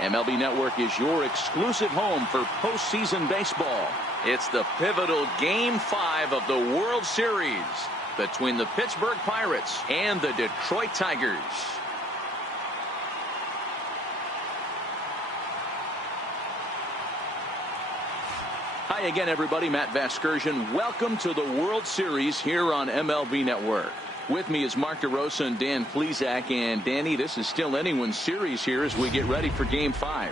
MLB Network is your exclusive home for postseason baseball. It's the pivotal Game 5 of the World Series between the Pittsburgh Pirates and the Detroit Tigers. Hi again, everybody. Matt Vasgersian. Welcome to the World Series here on MLB Network. With me is Mark DeRosa and Dan Plesac. And Danny, this is still anyone's series here as we get ready for Game 5.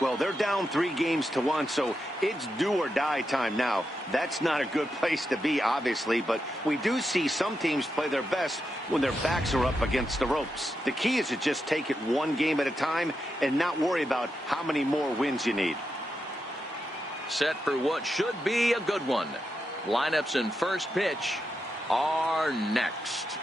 Well, they're down 3-1, so it's do or die time now. That's not a good place to be, obviously, but we do see some teams play their best when their backs are up against the ropes. The key is to just take it one game at a time and not worry about how many more wins you need. Set for what should be a good one. Lineups and first pitch are next.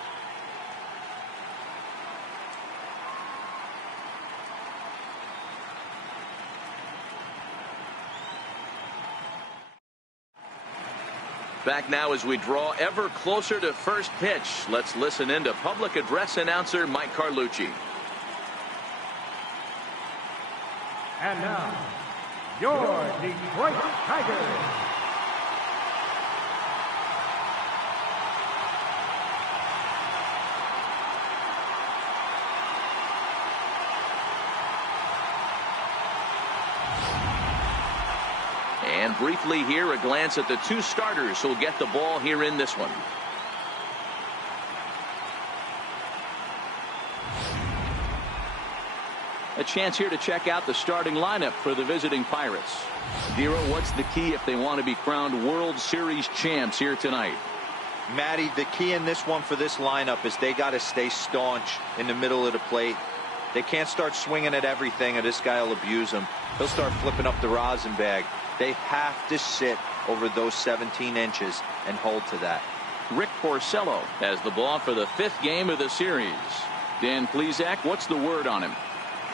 Back now as we draw ever closer to first pitch. Let's listen in to public address announcer Mike Carlucci. And now, your Detroit Tigers. And briefly here, a glance at the two starters who'll get the ball here in this one. A chance here to check out the starting lineup for the visiting Pirates. Dero, what's the key if they want to be crowned World Series champs here tonight? Matty, the key in this one for this lineup is they got to stay staunch in the middle of the plate. They can't start swinging at everything or this guy will abuse them. He'll start flipping up the rosin bag. They have to sit over those 17 inches and hold to that. Rick Porcello has the ball for the 5th game of the series. Dan Plesac, what's the word on him?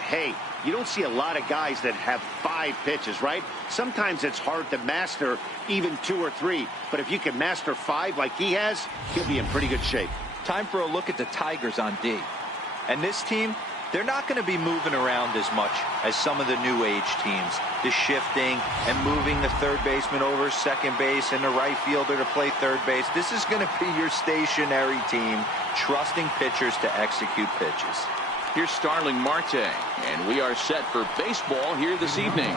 Hey, you don't see a lot of guys that have 5 pitches, right? Sometimes it's hard to master even 2 or 3. But if you can master 5 like he has, he'll be in pretty good shape. Time for a look at the Tigers on D. And this team, they're not going to be moving around as much as some of the new age teams. The shifting and moving the third baseman over second base and the right fielder to play third base. This is going to be your stationary team, trusting pitchers to execute pitches. Here's Starling Marte, and we are set for baseball here this evening.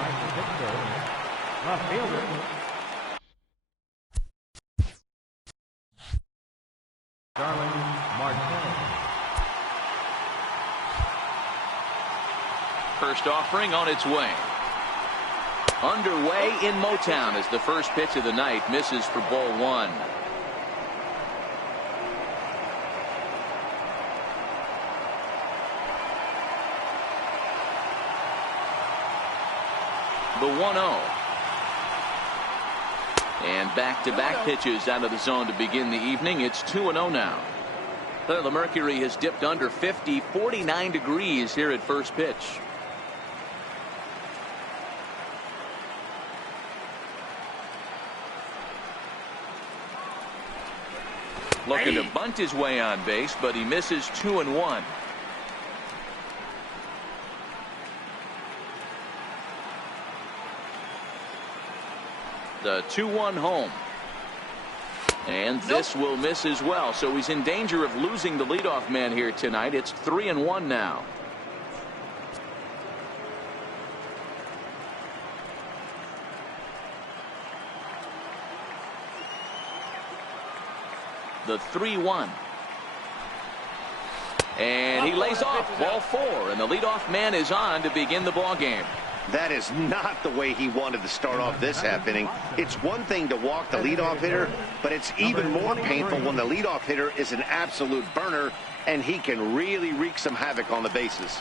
Starling Marte. First offering on its way. Underway in Motown as the first pitch of the night misses for ball 1. The 1-0. And back-to-back pitches out of the zone to begin the evening. It's 2-0 now. The mercury has dipped under 50, 49 degrees here at first pitch. Looking to bunt his way on base, but he misses 2-1. The 2-1 home. And this will miss as well. So he's in danger of losing the leadoff man here tonight. It's 3-1 now. The 3-1. And he lays off ball 4, and the leadoff man is on to begin the ball game. That is not the way he wanted to start off this half inning. It's one thing to walk the leadoff hitter, but it's even more painful when the leadoff hitter is an absolute burner and he can really wreak some havoc on the bases.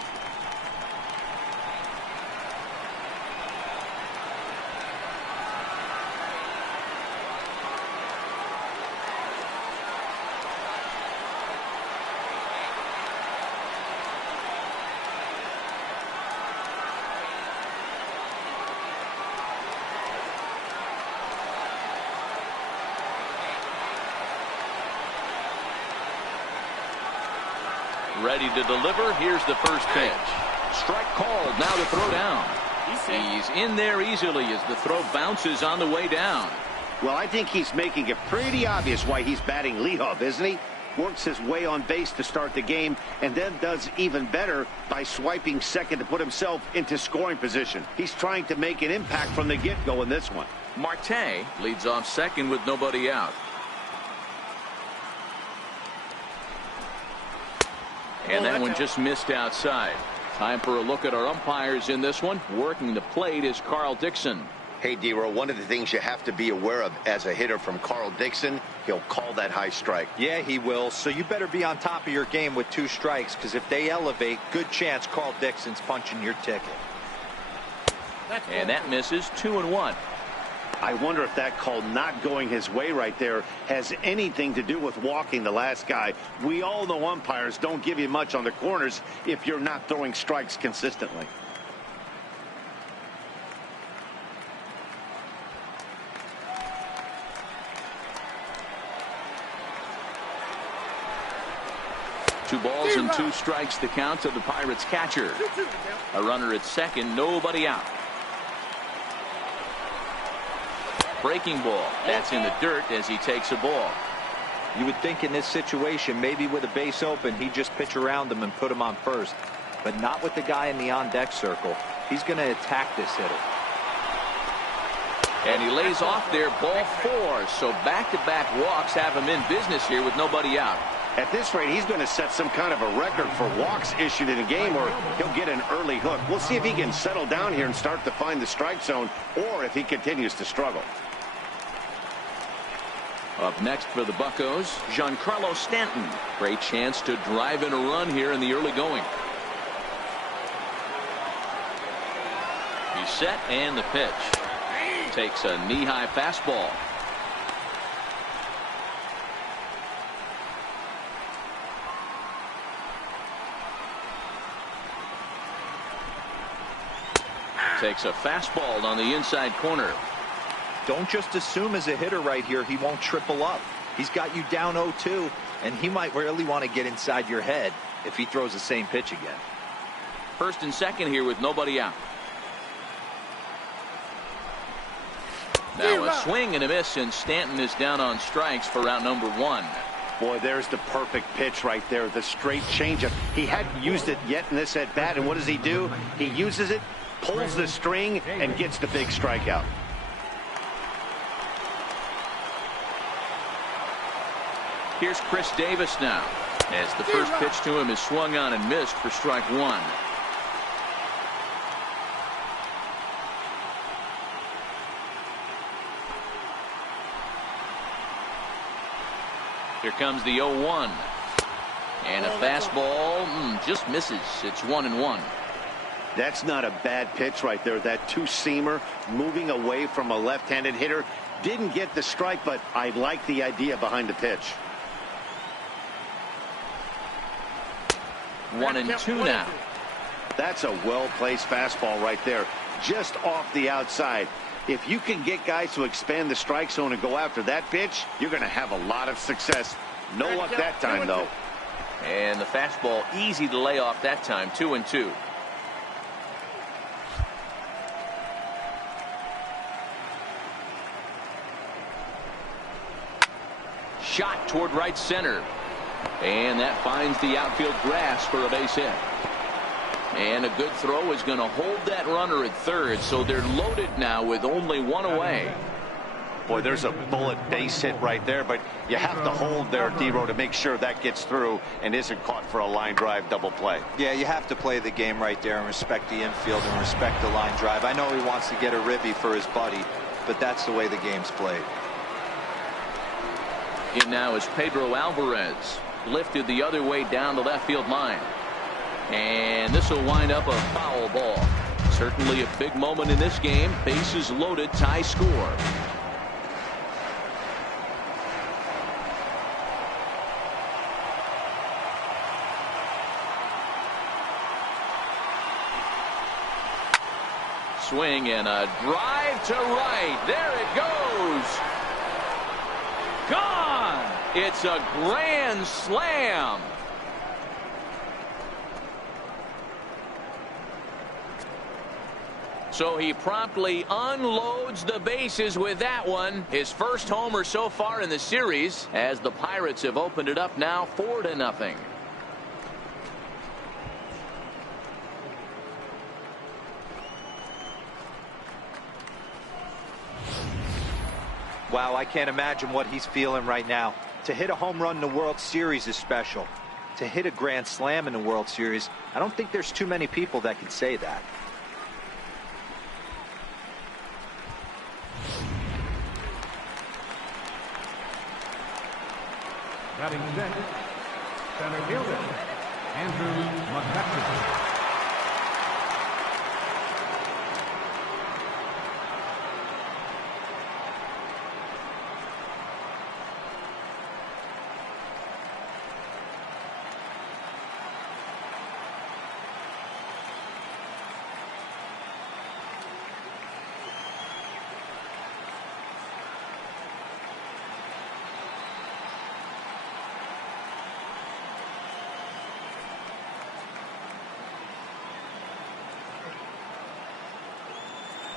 Ready to deliver. Here's the first pitch. Strike called. Now the throw down. He's in there easily as the throw bounces on the way down. Well, I think he's making it pretty obvious why he's batting leadoff, isn't he? Works his way on base to start the game and then does even better by swiping second to put himself into scoring position. He's trying to make an impact from the get-go in this one. Marte leads off second with nobody out. And that one just missed outside. Time for a look at our umpires in this one. Working the plate is Carl Dixon. Hey, D-Row, one of the things you have to be aware of as a hitter from Carl Dixon, he'll call that high strike. Yeah, he will. So you better be on top of your game with 2 strikes, because if they elevate, good chance Carl Dixon's punching your ticket. And that misses 2-1. I wonder if that call not going his way right there has anything to do with walking the last guy. We all know umpires don't give you much on the corners if you're not throwing strikes consistently. Two balls and 2 strikes the count to the Pirates catcher. A runner at second, nobody out. Breaking ball. That's in the dirt as he takes a ball. You would think in this situation, maybe with a base open, he'd just pitch around him and put him on first. But not with the guy in the on-deck circle. He's going to attack this hitter. And he lays off there, ball 4. So back-to-back walks have him in business here with nobody out. At this rate, he's going to set some kind of a record for walks issued in a game, or he'll get an early hook. We'll see if he can settle down here and start to find the strike zone, or if he continues to struggle. Up next for the Buccos, Giancarlo Stanton. Great chance to drive in a run here in the early going. He's set, and the pitch. Takes a knee-high fastball. Takes a fastball on the inside corner. Don't just assume as a hitter right here he won't triple up. He's got you down 0-2, and he might really want to get inside your head if he throws the same pitch again. First and second here with nobody out. Now a swing and a miss, and Stanton is down on strikes for round number 1. Boy, there's the perfect pitch right there, the straight changeup. He hadn't used it yet in this at bat, and what does he do? He uses it, pulls the string, and gets the big strikeout. Here's Chris Davis now, as the first pitch to him is swung on and missed for strike 1. Here comes the 0-1. And a fastball just misses. It's 1-1. That's not a bad pitch right there. That two-seamer moving away from a left-handed hitter. Didn't get the strike, but I like the idea behind the pitch. 1-2 now. That's a well-placed fastball right there, just off the outside. If you can get guys to expand the strike zone and go after that pitch, you're going to have a lot of success. No luck that time, though. And the fastball easy to lay off that time. 2-2. Shot toward right center. And that finds the outfield grass for a base hit. And a good throw is going to hold that runner at third, so they're loaded now with only 1 away. Boy, there's a bullet base hit right there, but you have to hold there, D-Row, to make sure that gets through and isn't caught for a line drive double play. Yeah, you have to play the game right there and respect the infield and respect the line drive. I know he wants to get a ribby for his buddy, but that's the way the game's played. In now is Pedro Alvarez, lifted the other way down the left field line. And this will wind up a foul ball. Certainly a big moment in this game. Bases loaded, tie score. Swing and a drive to right. There it goes. Gone. It's a grand slam. So he promptly unloads the bases with that one. His first homer so far in the series, as the Pirates have opened it up now 4-0. Wow, I can't imagine what he's feeling right now. To hit a home run in the World Series is special. To hit a grand slam in the World Series, I don't think there's too many people that can say that. Batting sixth, center fielder, Andrew McCutcheon.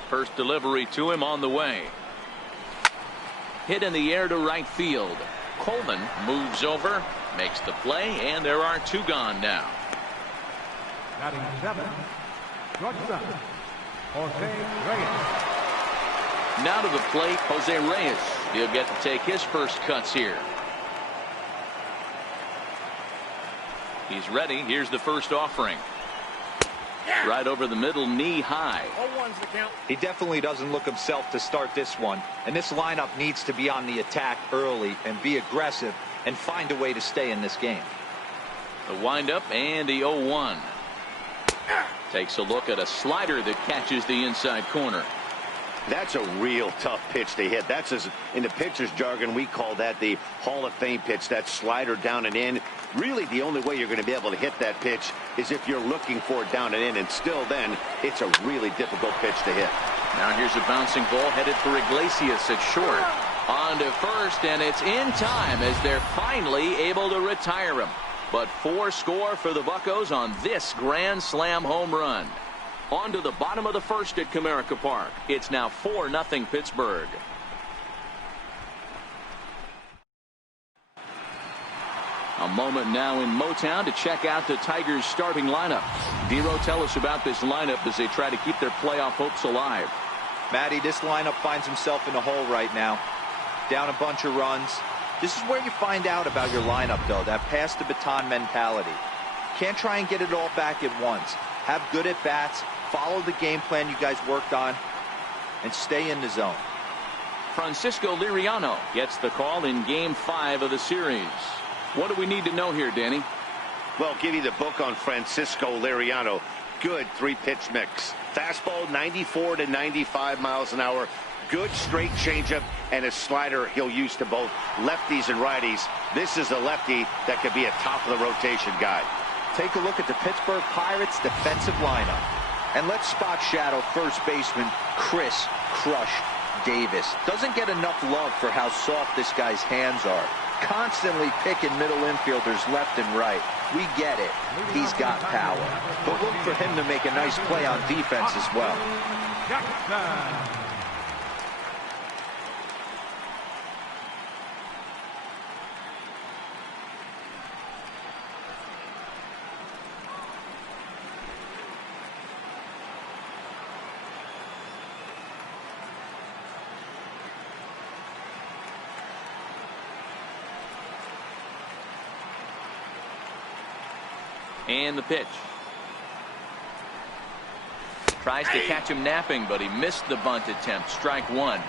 First delivery to him on the way. Hit in the air to right field. Coleman moves over, makes the play, and there are 2 gone now. Batting seventh, shortstop, Jose Reyes. Now to the plate, Jose Reyes. He'll get to take his first cuts here. He's ready. Here's the first offering. Right over the middle, knee high. He definitely doesn't look himself to start this one. And this lineup needs to be on the attack early and be aggressive and find a way to stay in this game. The windup and the 0-1. Takes a look at a slider that catches the inside corner. That's a real tough pitch to hit. That's, in the pitcher's jargon, we call that the Hall of Fame pitch. That slider down and in. Really, the only way you're going to be able to hit that pitch is if you're looking for it down and in. And still then, it's a really difficult pitch to hit. Now here's a bouncing ball headed for Iglesias at short. On to first, and it's in time as they're finally able to retire him. But 4 score for the Buccos on this grand slam home run. On to the bottom of the first at Comerica Park. It's now 4-0 Pittsburgh. A moment now in Motown to check out the Tigers starting lineup. Dero, tell us about this lineup as they try to keep their playoff hopes alive. Matty, this lineup finds himself in a hole right now. Down a bunch of runs. This is where you find out about your lineup, though, that pass the baton mentality. Can't try and get it all back at once. Have good at bats. Follow the game plan you guys worked on and stay in the zone. Francisco Liriano gets the call in Game 5 of the series. What do we need to know here, Danny? Well, I'll give you the book on Francisco Liriano. Good 3-pitch mix. Fastball 94 to 95 miles an hour. Good straight changeup and a slider he'll use to both lefties and righties. This is a lefty that could be a top of the rotation guy. Take a look at the Pittsburgh Pirates defensive lineup. And let's spot shadow first baseman Chris "Crush" Davis. Doesn't get enough love for how soft this guy's hands are. Constantly picking middle infielders left and right. We get it. He's got power. But look for him to make a nice play on defense as well. Jackson. And the pitch. Tries to catch him napping, but he missed the bunt attempt. Strike 1.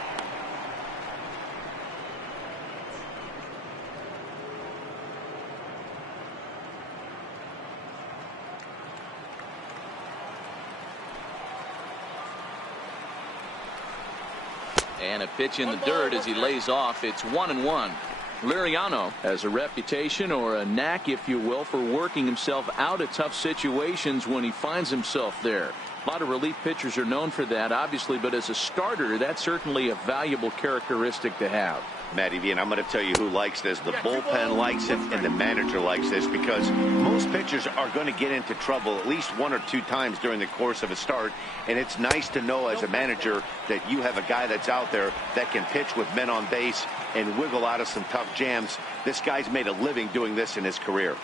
And a pitch in the dirt as he lays off. It's 1-1. Liriano has a reputation, or a knack if you will, for working himself out of tough situations when he finds himself there. A lot of relief pitchers are known for that, obviously, but as a starter, that's certainly a valuable characteristic to have. Matty V, and I'm going to tell you who likes this. The bullpen likes it, and the manager likes this, because most pitchers are going to get into trouble at least 1 or 2 times during the course of a start, and it's nice to know as a manager that you have a guy that's out there that can pitch with men on base and wiggle out of some tough jams. This guy's made a living doing this in his career.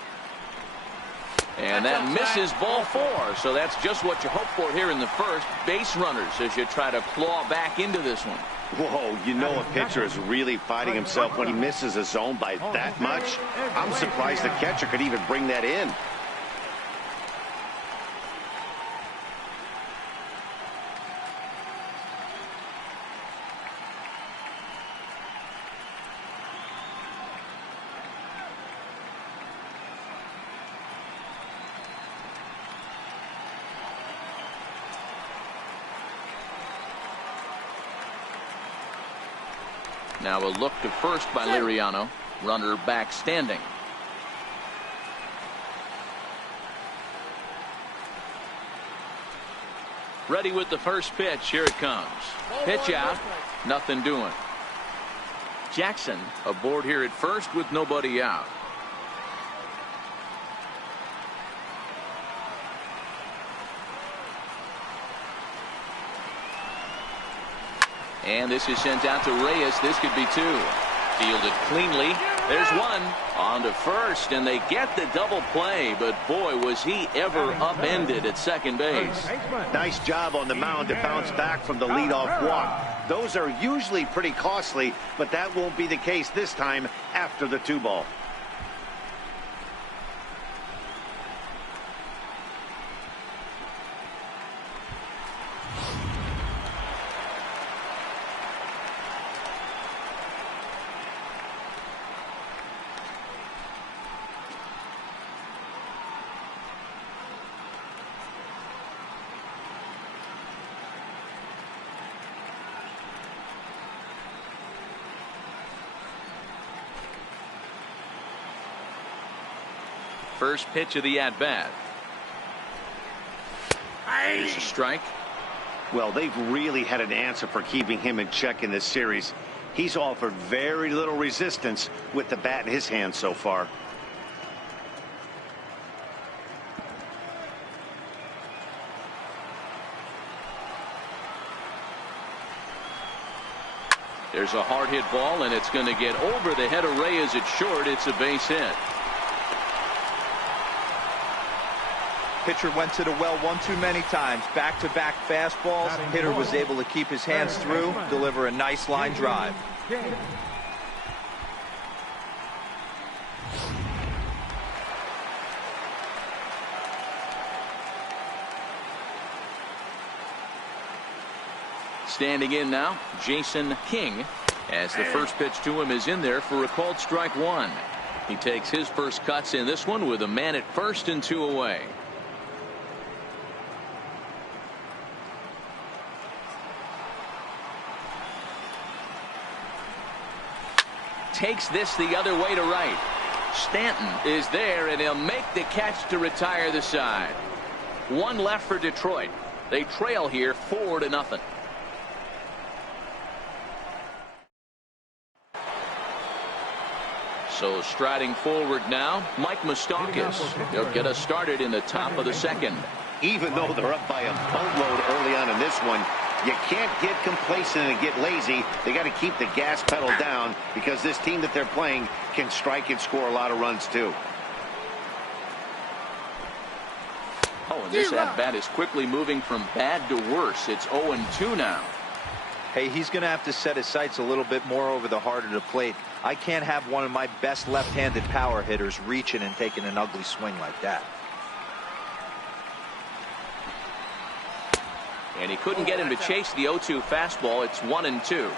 And that misses ball 4, so that's just what you hope for here in the first. Base runners as you try to claw back into this one. Whoa, you know a pitcher is really fighting himself when he misses a zone by that much. I'm surprised the catcher could even bring that in. Now a look to first by Liriano. Runner back standing. Ready with the first pitch. Here it comes. Pitch out. Nothing doing. Jackson aboard here at first with nobody out. And this is sent out to Reyes. This could be 2. Fielded cleanly. There's 1. On to first, and they get the double play. But boy, was he ever upended at second base. Nice job on the mound to bounce back from the leadoff walk. Those are usually pretty costly, but that won't be the case this time after the 2-ball. First pitch of the at-bat. There's a strike. Well, they've really had an answer for keeping him in check in this series. He's offered very little resistance with the bat in his hand so far. There's a hard hit ball, and it's going to get over the head of Reyes at short. It's a base hit. Pitcher went to the well one too many times. Back-to-back fastballs. Hitter was able to keep his hands through, deliver a nice line drive. Standing in now, Jason King, as the first pitch to him is in there for a called strike 1. He takes his first cuts in this one with a man at first and 2 away. Takes this the other way to right. Stanton is there, and he'll make the catch to retire the side. 1 left for Detroit. They trail here 4-0. So striding forward now, Mike Moustakas. He'll get us started in the top of the second. Even though they're up by a boatload early on in this one, you can't get complacent and get lazy. They got to keep the gas pedal down, because this team that they're playing can strike and score a lot of runs too. Oh, and this at-bat is quickly moving from bad to worse. It's 0-2 now. Hey, he's going to have to set his sights a little bit more over the heart of the plate. I can't have one of my best left-handed power hitters reaching and taking an ugly swing like that. And he couldn't get him to chase the 0-2 fastball. It's 1-2.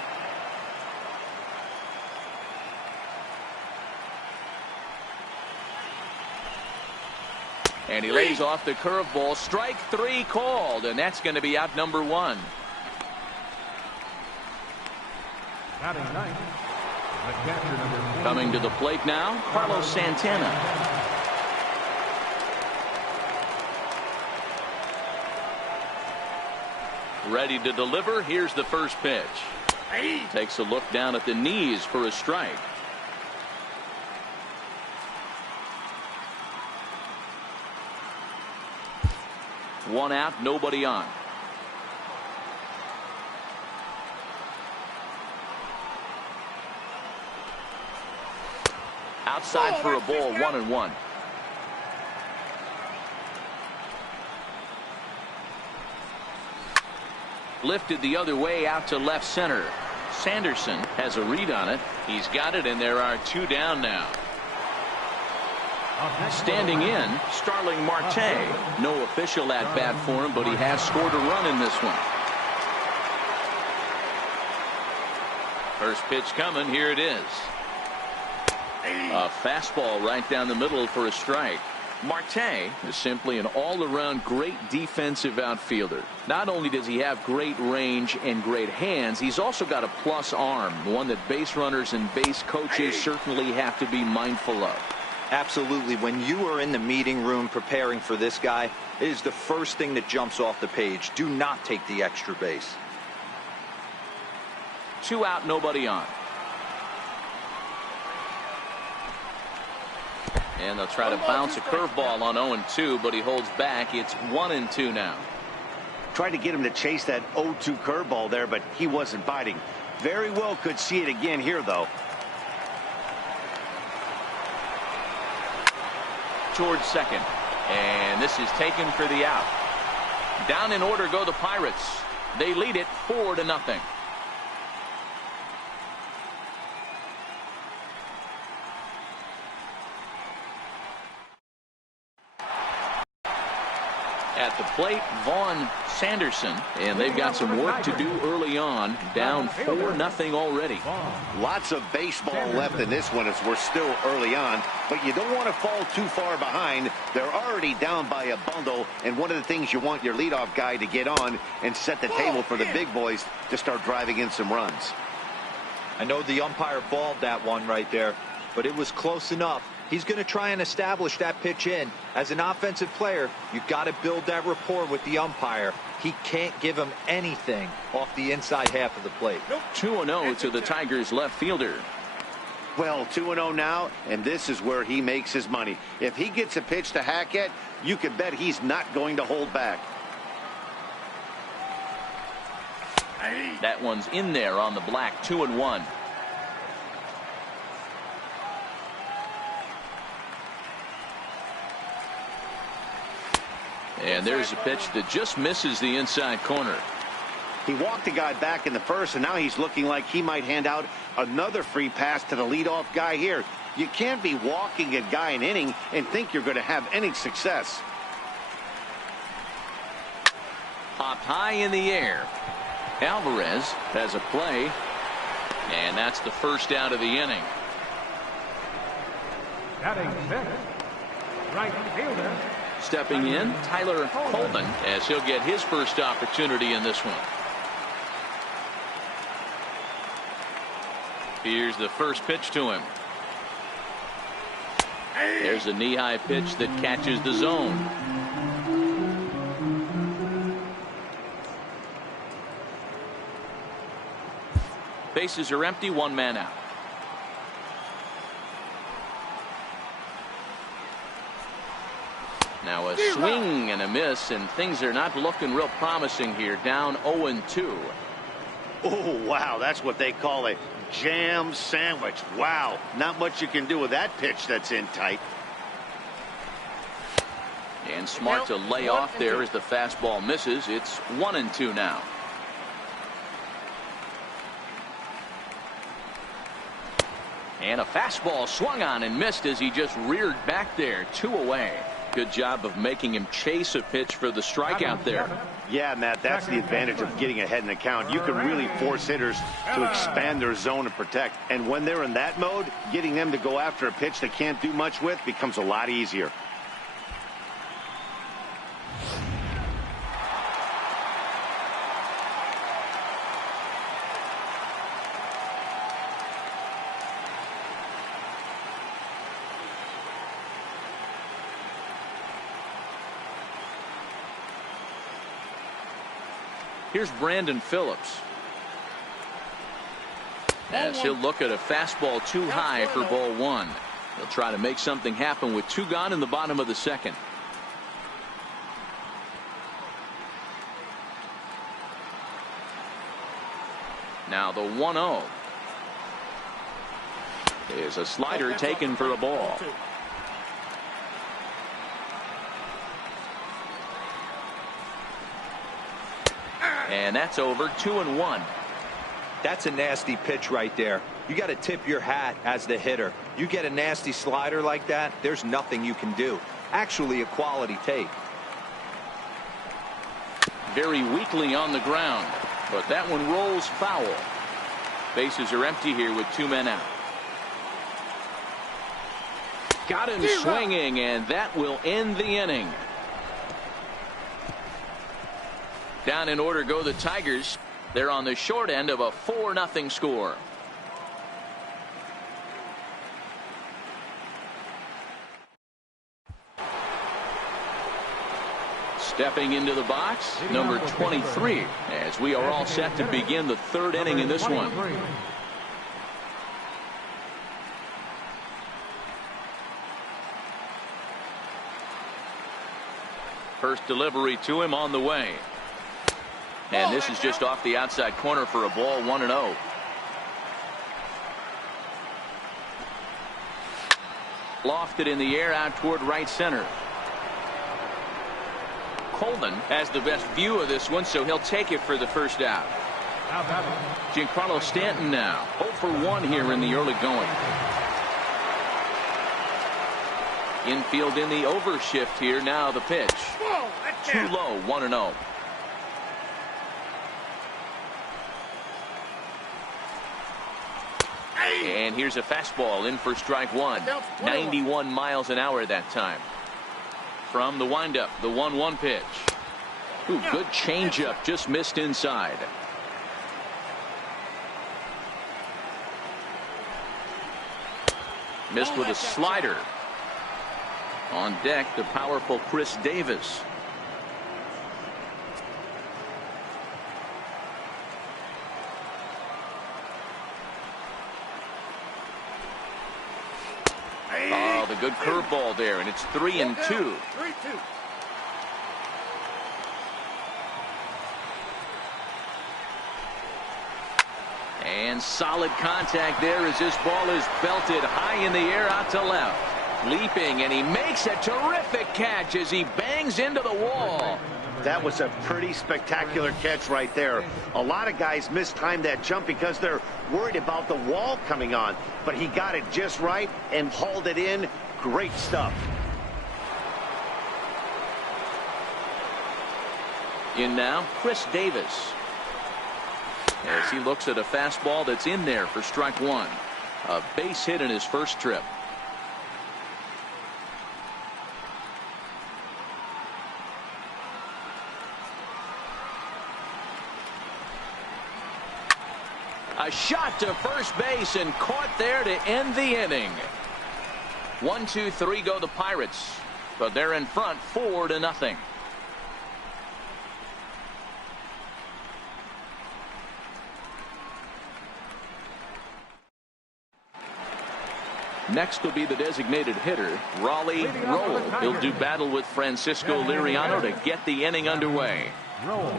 And he lays off the curveball. Strike 3 called, and that's going to be out number 1. Coming to the plate now, Carlos Santana. Ready to deliver. Here's the first pitch. Takes a look down at the knees for a strike. One out, nobody on. Outside for a ball, 1-1. Lifted the other way out to left center. Sanderson has a read on it. He's got it, and there are two down now. Standing in, Starling Marte. No official at bat for him, but he has scored a run in this one. First pitch coming. Here it is. A fastball right down the middle for a strike. Marte is simply an all-around great defensive outfielder. Not only does he have great range and great hands, he's also got a plus arm, one that base runners and base coaches certainly have to be mindful of. Absolutely. When you are in the meeting room preparing for this guy, it is the first thing that jumps off the page. Do not take the extra base. 2 out, nobody on. And they'll try to bounce a curveball on 0-2, but he holds back. It's 1-2 now. Tried to get him to chase that 0-2 curveball there, but he wasn't biting. Very well could see it again here, though. Towards second. And this is taken for the out. Down in order go the Pirates. They lead it 4-0. At the plate, Vaughn Sanderson, and they've got some work to do early on. Down 4-0 already. Lots of baseball left in this one as we're still early on, but you don't want to fall too far behind. They're already down by a bundle, and one of the things you want your leadoff guy to get on and set the table for the big boys to start driving in some runs. I know the umpire balled that one right there, but it was close enough. He's going to try and establish that pitch in. As an offensive player, you've got to build that rapport with the umpire. He can't give him anything off the inside half of the plate. 2-0 to the Tigers left fielder. Well, 2-0 now, and this is where he makes his money. If he gets a pitch to hack at, you can bet he's not going to hold back. That one's in there on the black. 2-1. And there's a pitch that just misses the inside corner. He walked the guy back in the first, and now he's looking like he might hand out another free pass to the leadoff guy here. You can't be walking a guy an inning and think you're going to have any success. Popped high in the air. Alvarez has a play, and that's the first out of the inning. Batting fifth, right fielder. Stepping in, Tyler Coleman, as he'll get his first opportunity in this one. Here's the first pitch to him. There's a knee-high pitch that catches the zone. Bases are empty, one man out. Now a swing and a miss, and things are not looking real promising here. Down 0-2. Oh, wow, that's what they call a jam sandwich. Wow, not much you can do with that pitch that's in tight. And smart to lay off there as the fastball misses. It's 1-2 now. And a fastball swung on and missed as he just reared back there. 2 away. Good job of making him chase a pitch for the strikeout there. Yeah, Matt, that's the advantage of getting ahead in the count. You can really force hitters to expand their zone and protect. And when they're in that mode, getting them to go after a pitch they can't do much with becomes a lot easier. Here's Brandon Phillips. As he'll look at a fastball too high for ball one. He'll try to make something happen with two gone in the bottom of the second. Now the 1-0 is a slider taken for a ball. And that's over. 2-1. That's a nasty pitch right there. You got to tip your hat as the hitter. You get a nasty slider like that, there's nothing you can do. Actually a quality take. Very weakly on the ground, but that one rolls foul. Bases are empty here with two men out. Got him swinging, and that will end the inning. Down in order go the Tigers. They're on the short end of a 4-0 score. Stepping into the box, number 23, as we are all set to begin the third inning in this one. First delivery to him on the way. And this is just off the outside corner for a ball. 1-0. Lofted in the air out toward right center. Coleman has the best view of this one, so he'll take it for the first out. Giancarlo Stanton now 0 for 1 here in the early going. Infield in the overshift here. Now the pitch. Too low. 1-0. And here's a fastball in for strike one. 91 miles an hour that time. From the windup, the 1-1 pitch. Ooh, good changeup, just missed inside. Missed with a slider. On deck, the powerful Chris Davis. Oh, the good curveball there, and it's 3-2. And solid contact there as this ball is belted high in the air out to left. Leaping, and he makes a terrific catch as he bangs into the wall. That was a pretty spectacular catch right there. A lot of guys mistime that jump because they're worried about the wall coming on. But he got it just right and hauled it in. Great stuff. In now, Chris Davis. As he looks at a fastball that's in there for strike one. A base hit in his first trip. A shot to first base and caught there to end the inning. 1-2-3 go the Pirates, but they're in front 4-0. Next will be the designated hitter, Raleigh Roll. He'll do battle with Francisco Liriano to get the inning underway. Roll.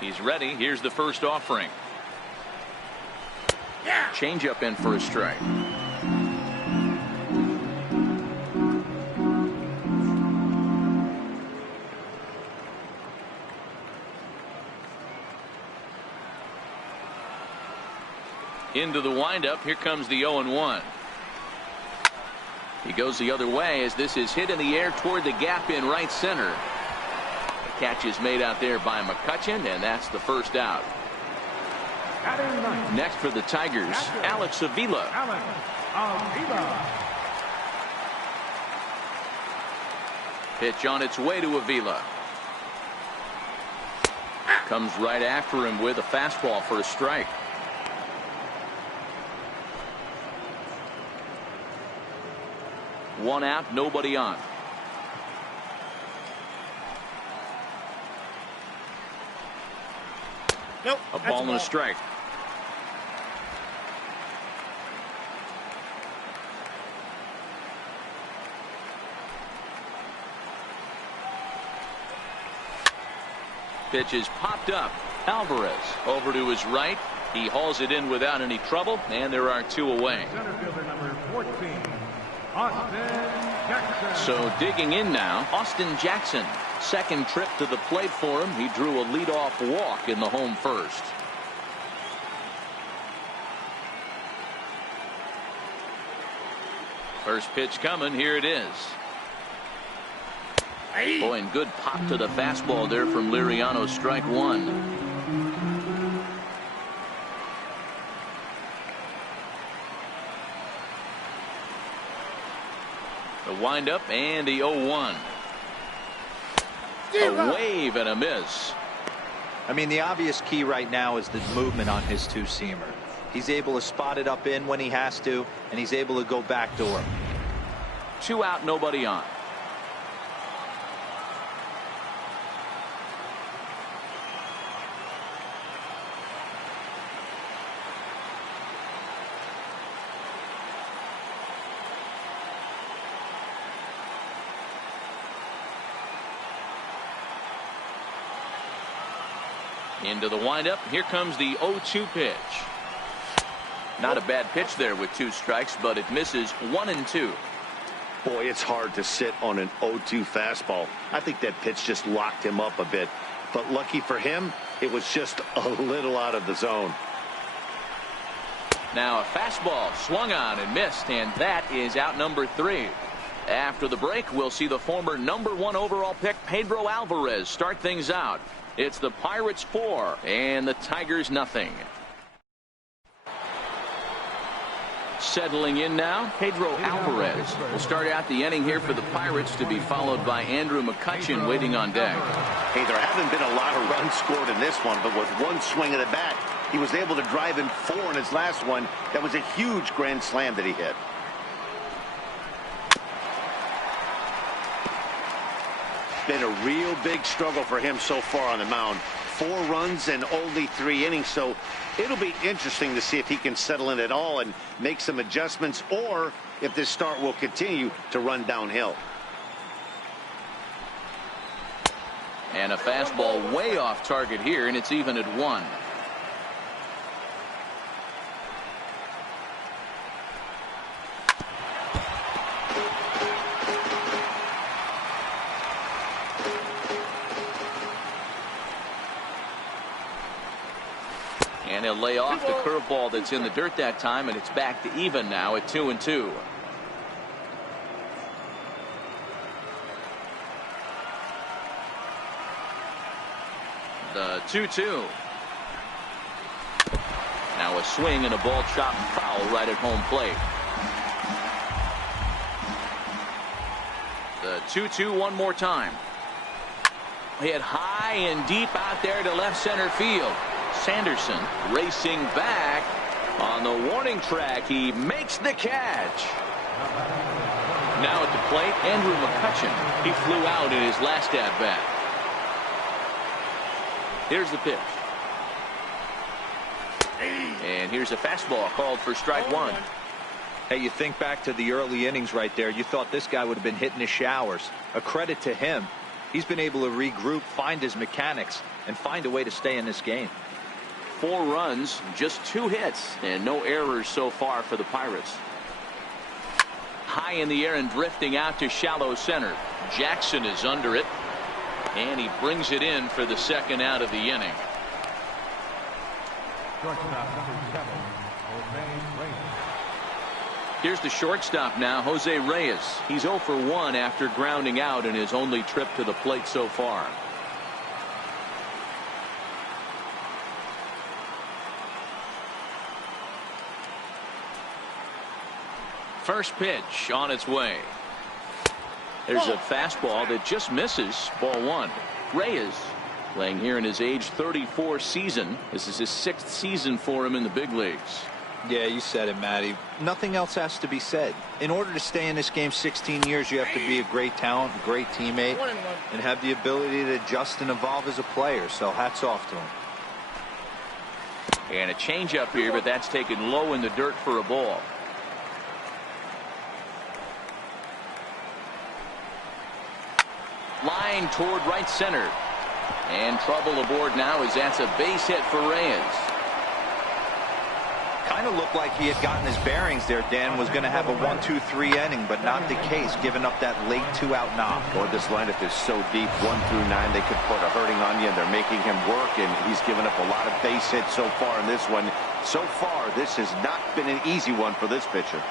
He's ready. Here's the first offering. Changeup in for a strike. Into the windup. Here comes the 0-1. He goes the other way as this is hit in the air toward the gap in right center. The catch is made out there by McCutchen, and that's the first out. Next for the Tigers, Alex Avila. Pitch on its way to Avila. Comes right after him with a fastball for a strike. One out, nobody on. Nope. A ball and a strike. Pitch is popped up. Alvarez over to his right. He hauls it in without any trouble, and there are two away. Center fielder number 14, Austin Jackson. So digging in now, Austin Jackson. Second trip to the plate for him. He drew a leadoff walk in the home first. First pitch coming. Here it is. Boy, and good pop to the fastball there from Liriano. Strike one. The windup and the 0-1. A wave and a miss. I mean, the obvious key right now is the movement on his two-seamer. He's able to spot it up in when he has to, and he's able to go backdoor. Two out, nobody on. Into the windup. Here comes the 0-2 pitch. Not a bad pitch there with two strikes, but it misses 1-2. Boy, it's hard to sit on an 0-2 fastball. I think that pitch just locked him up a bit. But lucky for him, it was just a little out of the zone. Now a fastball swung on and missed, and that is out number 3. After the break, we'll see the former #1 overall pick Pedro Alvarez start things out. It's the Pirates 4 and the Tigers nothing. Settling in now, Pedro Alvarez will start out the inning here for the Pirates, to be followed by Andrew McCutchen waiting on deck. Hey, there haven't been a lot of runs scored in this one, but with one swing of the bat, he was able to drive in 4 in his last one. That was a huge grand slam that he hit. Been a real big struggle for him so far on the mound. 4 runs and only 3 innings, so it'll be interesting to see if he can settle in at all and make some adjustments, or if this start will continue to run downhill. And a fastball way off target here, and it's even at 1. And he'll lay off the curveball that's in the dirt that time, and it's back to even now at 2-2. The 2-2. Now a swing and a ball chopped foul right at home plate. The 2-2 one more time. Hit high and deep out there to left center field. Sanderson racing back on the warning track. He makes the catch. Now at the plate, Andrew McCutchen. He flew out in his last at bat. Here's the pitch. And here's a fastball called for strike 1. Hey, you think back to the early innings right there. You thought this guy would have been hitting his showers. A credit to him. He's been able to regroup, find his mechanics, and find a way to stay in this game. 4 runs, just 2 hits, and no errors so far for the Pirates. High in the air and drifting out to shallow center. Jackson is under it, and he brings it in for the second out of the inning. Shortstop number 7, Here's the shortstop now, Jose Reyes. He's 0 for 1 after grounding out in his only trip to the plate so far. First pitch on its way. There's a fastball that just misses. Ball 1. Reyes playing here in his age 34 season. This is his 6th season for him in the big leagues. Yeah, you said it, Matty. Nothing else has to be said. In order to stay in this game 16 years, you have to be a great talent, a great teammate, and have the ability to adjust and evolve as a player. So hats off to him. And a changeup here, but that's taken low in the dirt for a ball. Line toward right center. And trouble aboard now as that's a base hit for Reyes. Kind of looked like he had gotten his bearings there. Dan was going to have a 1-2-3 inning, but not the case, giving up that late 2-out knock. Boy, this lineup is so deep, 1 through 9. They could put a hurting on you, and they're making him work, and he's given up a lot of base hits so far in this one. So far, this has not been an easy one for this pitcher.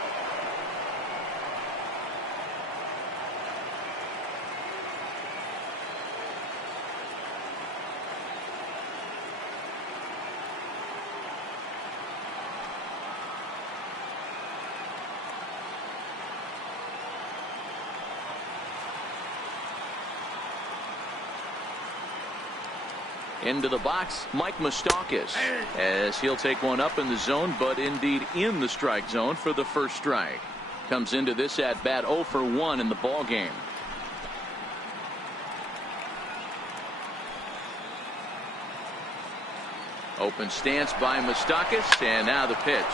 Into the box, Mike Moustakas, as he'll take one up in the zone, but indeed in the strike zone for the first strike. Comes into this at bat 0 for 1 in the ball game. Open stance by Moustakas, and now the pitch.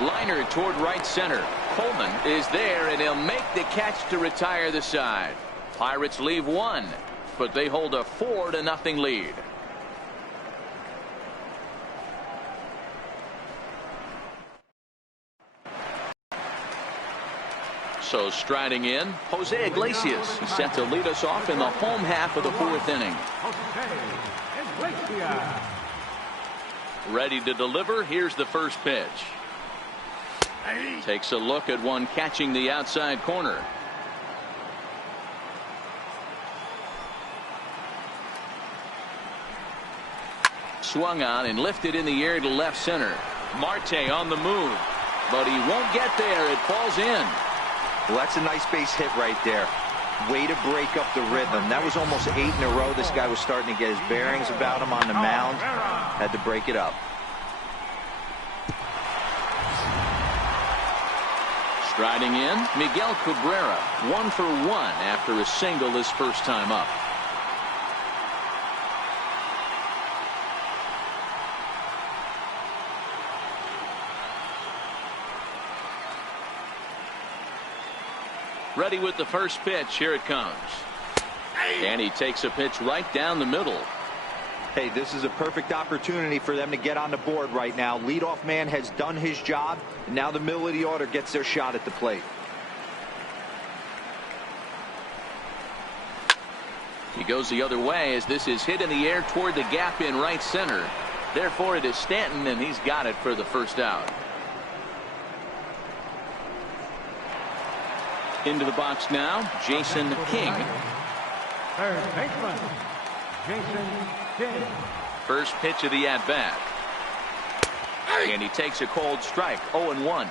Liner toward right center. Coleman is there, and he'll make the catch to retire the side. Pirates leave 1, but they hold a 4-0 lead. So striding in, Jose Iglesias is set to lead us off in the home half of the 4th inning. Ready to deliver. Here's the first pitch. Takes a look at one catching the outside corner. Swung on and lifted in the air to left center. Marte on the move, but he won't get there. It falls in. Well, that's a nice base hit right there. Way to break up the rhythm. That was almost 8 in a row. This guy was starting to get his bearings about him on the mound. Had to break it up. Striding in, Miguel Cabrera, 1 for 1 after a single his first time up. Ready with the first pitch. Here it comes. And he takes a pitch right down the middle. Hey, this is a perfect opportunity for them to get on the board right now. Leadoff man has done his job, and now the middle of the order gets their shot at the plate. He goes the other way as this is hit in the air toward the gap in right center. Therefore, it is Stanton, and he's got it for the first out. Into the box now, Jason King. Third baseman, Jason King. First pitch of the at-bat. And he takes a cold strike, 0-1.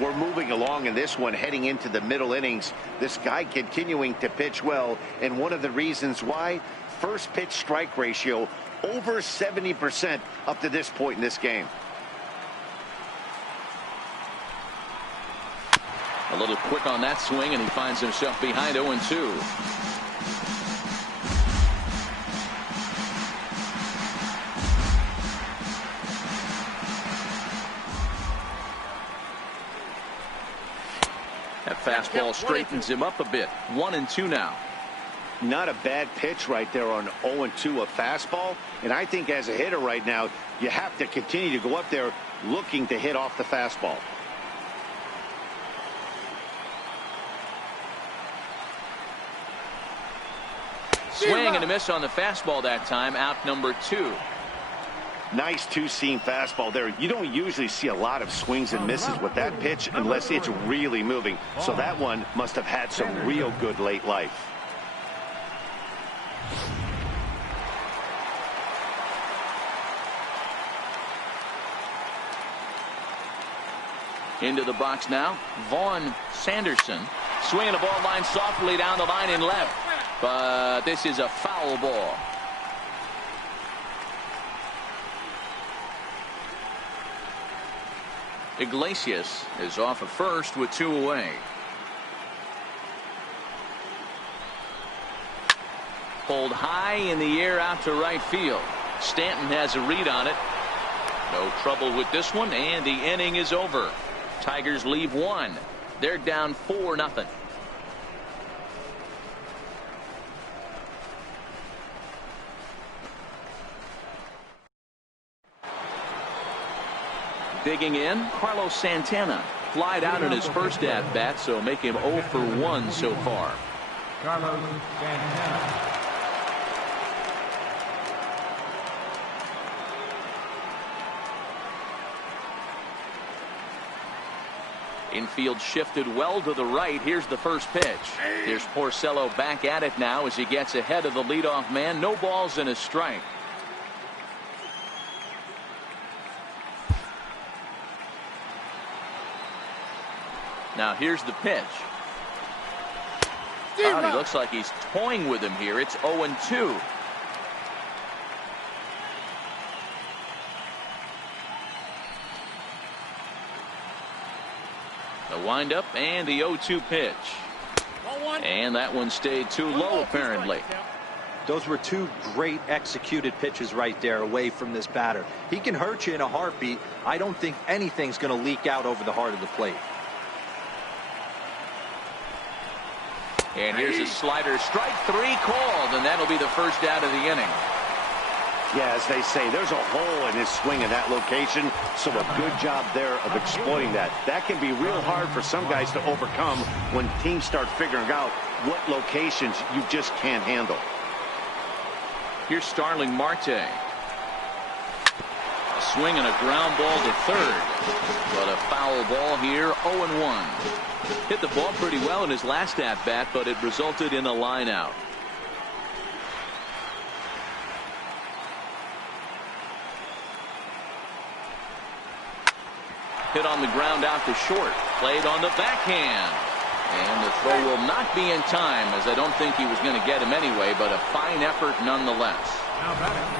We're moving along in this one, heading into the middle innings. This guy continuing to pitch well, and one of the reasons why, first pitch strike ratio over 70% up to this point in this game. A little quick on that swing, and he finds himself behind 0-2. That fastball straightens him up a bit. 1-2 now. Not a bad pitch right there on 0-2, a fastball. And I think as a hitter right now, you have to continue to go up there looking to hit off the fastball. Swing and a miss on the fastball that time. Out number 2. Nice two-seam fastball there. You don't usually see a lot of swings and misses with that pitch unless it's really moving. So that one must have had some real good late life. Into the box now, Vaughn Sanderson. Swinging the ball line softly down the line in left. But this is a foul ball. Iglesias is off of first with 2 away. Pulled high in the air out to right field. Stanton has a read on it. No trouble with this one, and the inning is over. Tigers leave 1. They're down 4-0. Digging in, Carlos Santana. Flied out in his first at-bat, so make him 0 for 1 so far. Carlos Santana. Infield shifted well to the right. Here's the first pitch. Here's Porcello back at it now as he gets ahead of the leadoff man. No balls and a strike. Now here's the pitch. Wow, he looks like he's toying with him here. It's 0-2. The windup and the 0-2 pitch. And that one stayed too low apparently. Those were 2 great executed pitches right there away from this batter. He can hurt you in a heartbeat. I don't think anything's going to leak out over the heart of the plate. And here's a slider. Strike 3 called, and that'll be the first out of the inning. Yeah, as they say, there's a hole in his swing in that location, so a good job there of exploiting that. That can be real hard for some guys to overcome when teams start figuring out what locations you just can't handle. Here's Starling Marte. A swing and a ground ball to third. But a foul ball here, 0-1. Hit the ball pretty well in his last at-bat, but it resulted in a line out. Hit on the ground out to short. Played on the backhand. And the throw will not be in time, as I don't think he was going to get him anyway, but a fine effort nonetheless.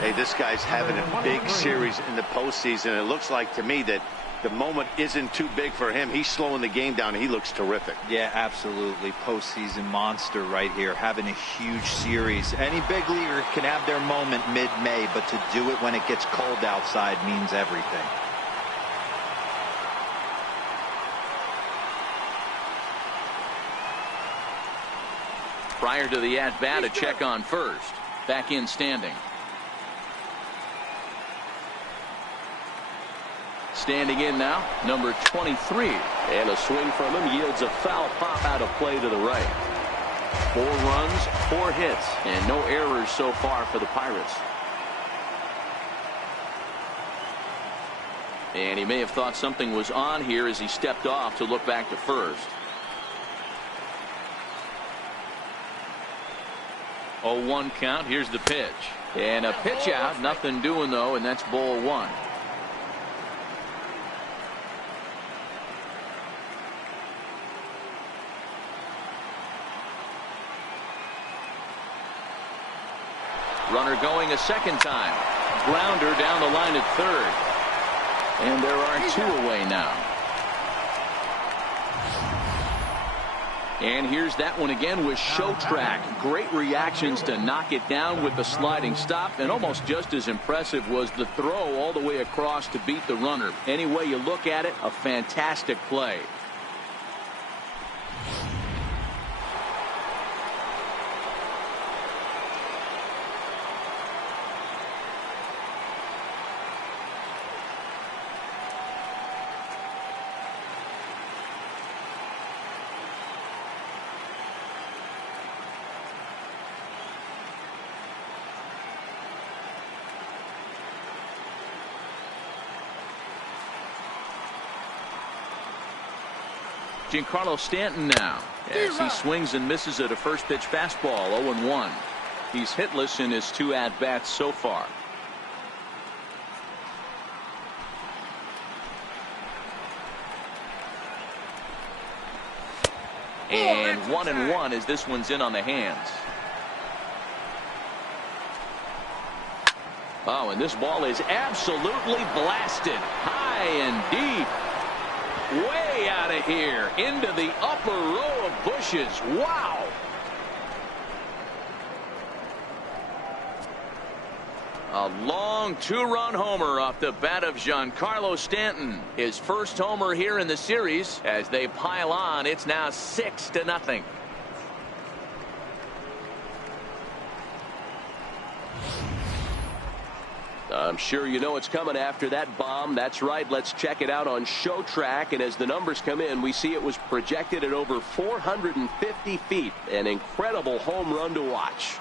Hey, this guy's having a big series in the postseason. It looks like to me that the moment isn't too big for him. He's slowing the game down. He looks terrific. Yeah, absolutely. Postseason monster right here, having a huge series. Any big leaguer can have their moment mid-May, but to do it when it gets cold outside means everything. Prior to the at-bat, a check on first. Back in standing. Standing in now, number 23. And a swing from him yields a foul pop out of play to the right. 4 runs, 4 hits, and no errors so far for the Pirates. And he may have thought something was on here as he stepped off to look back to first. 0-1 count. Here's the pitch. And a pitch out. Nothing doing though, and that's ball 1. Runner going a second time. Grounder down the line at third. And there are 2 away now. And here's that one again with Show Track. Great reactions to knock it down with the sliding stop, and almost just as impressive was the throw all the way across to beat the runner. Any way you look at it, a fantastic play. Giancarlo Stanton now, as he swings and misses at a first pitch fastball. 0-1. He's hitless in his 2 at-bats so far. And 1-1 as this one's in on the hands. Oh, and this ball is absolutely blasted. High and deep. Way out of here. Into the upper row of bushes. Wow. A long 2-run homer off the bat of Giancarlo Stanton. His first homer here in the series. As they pile on, it's now 6-0. I'm sure you know what's coming after that bomb. That's right. Let's check it out on Show Track. And as the numbers come in, we see it was projected at over 450 feet. An incredible home run to watch.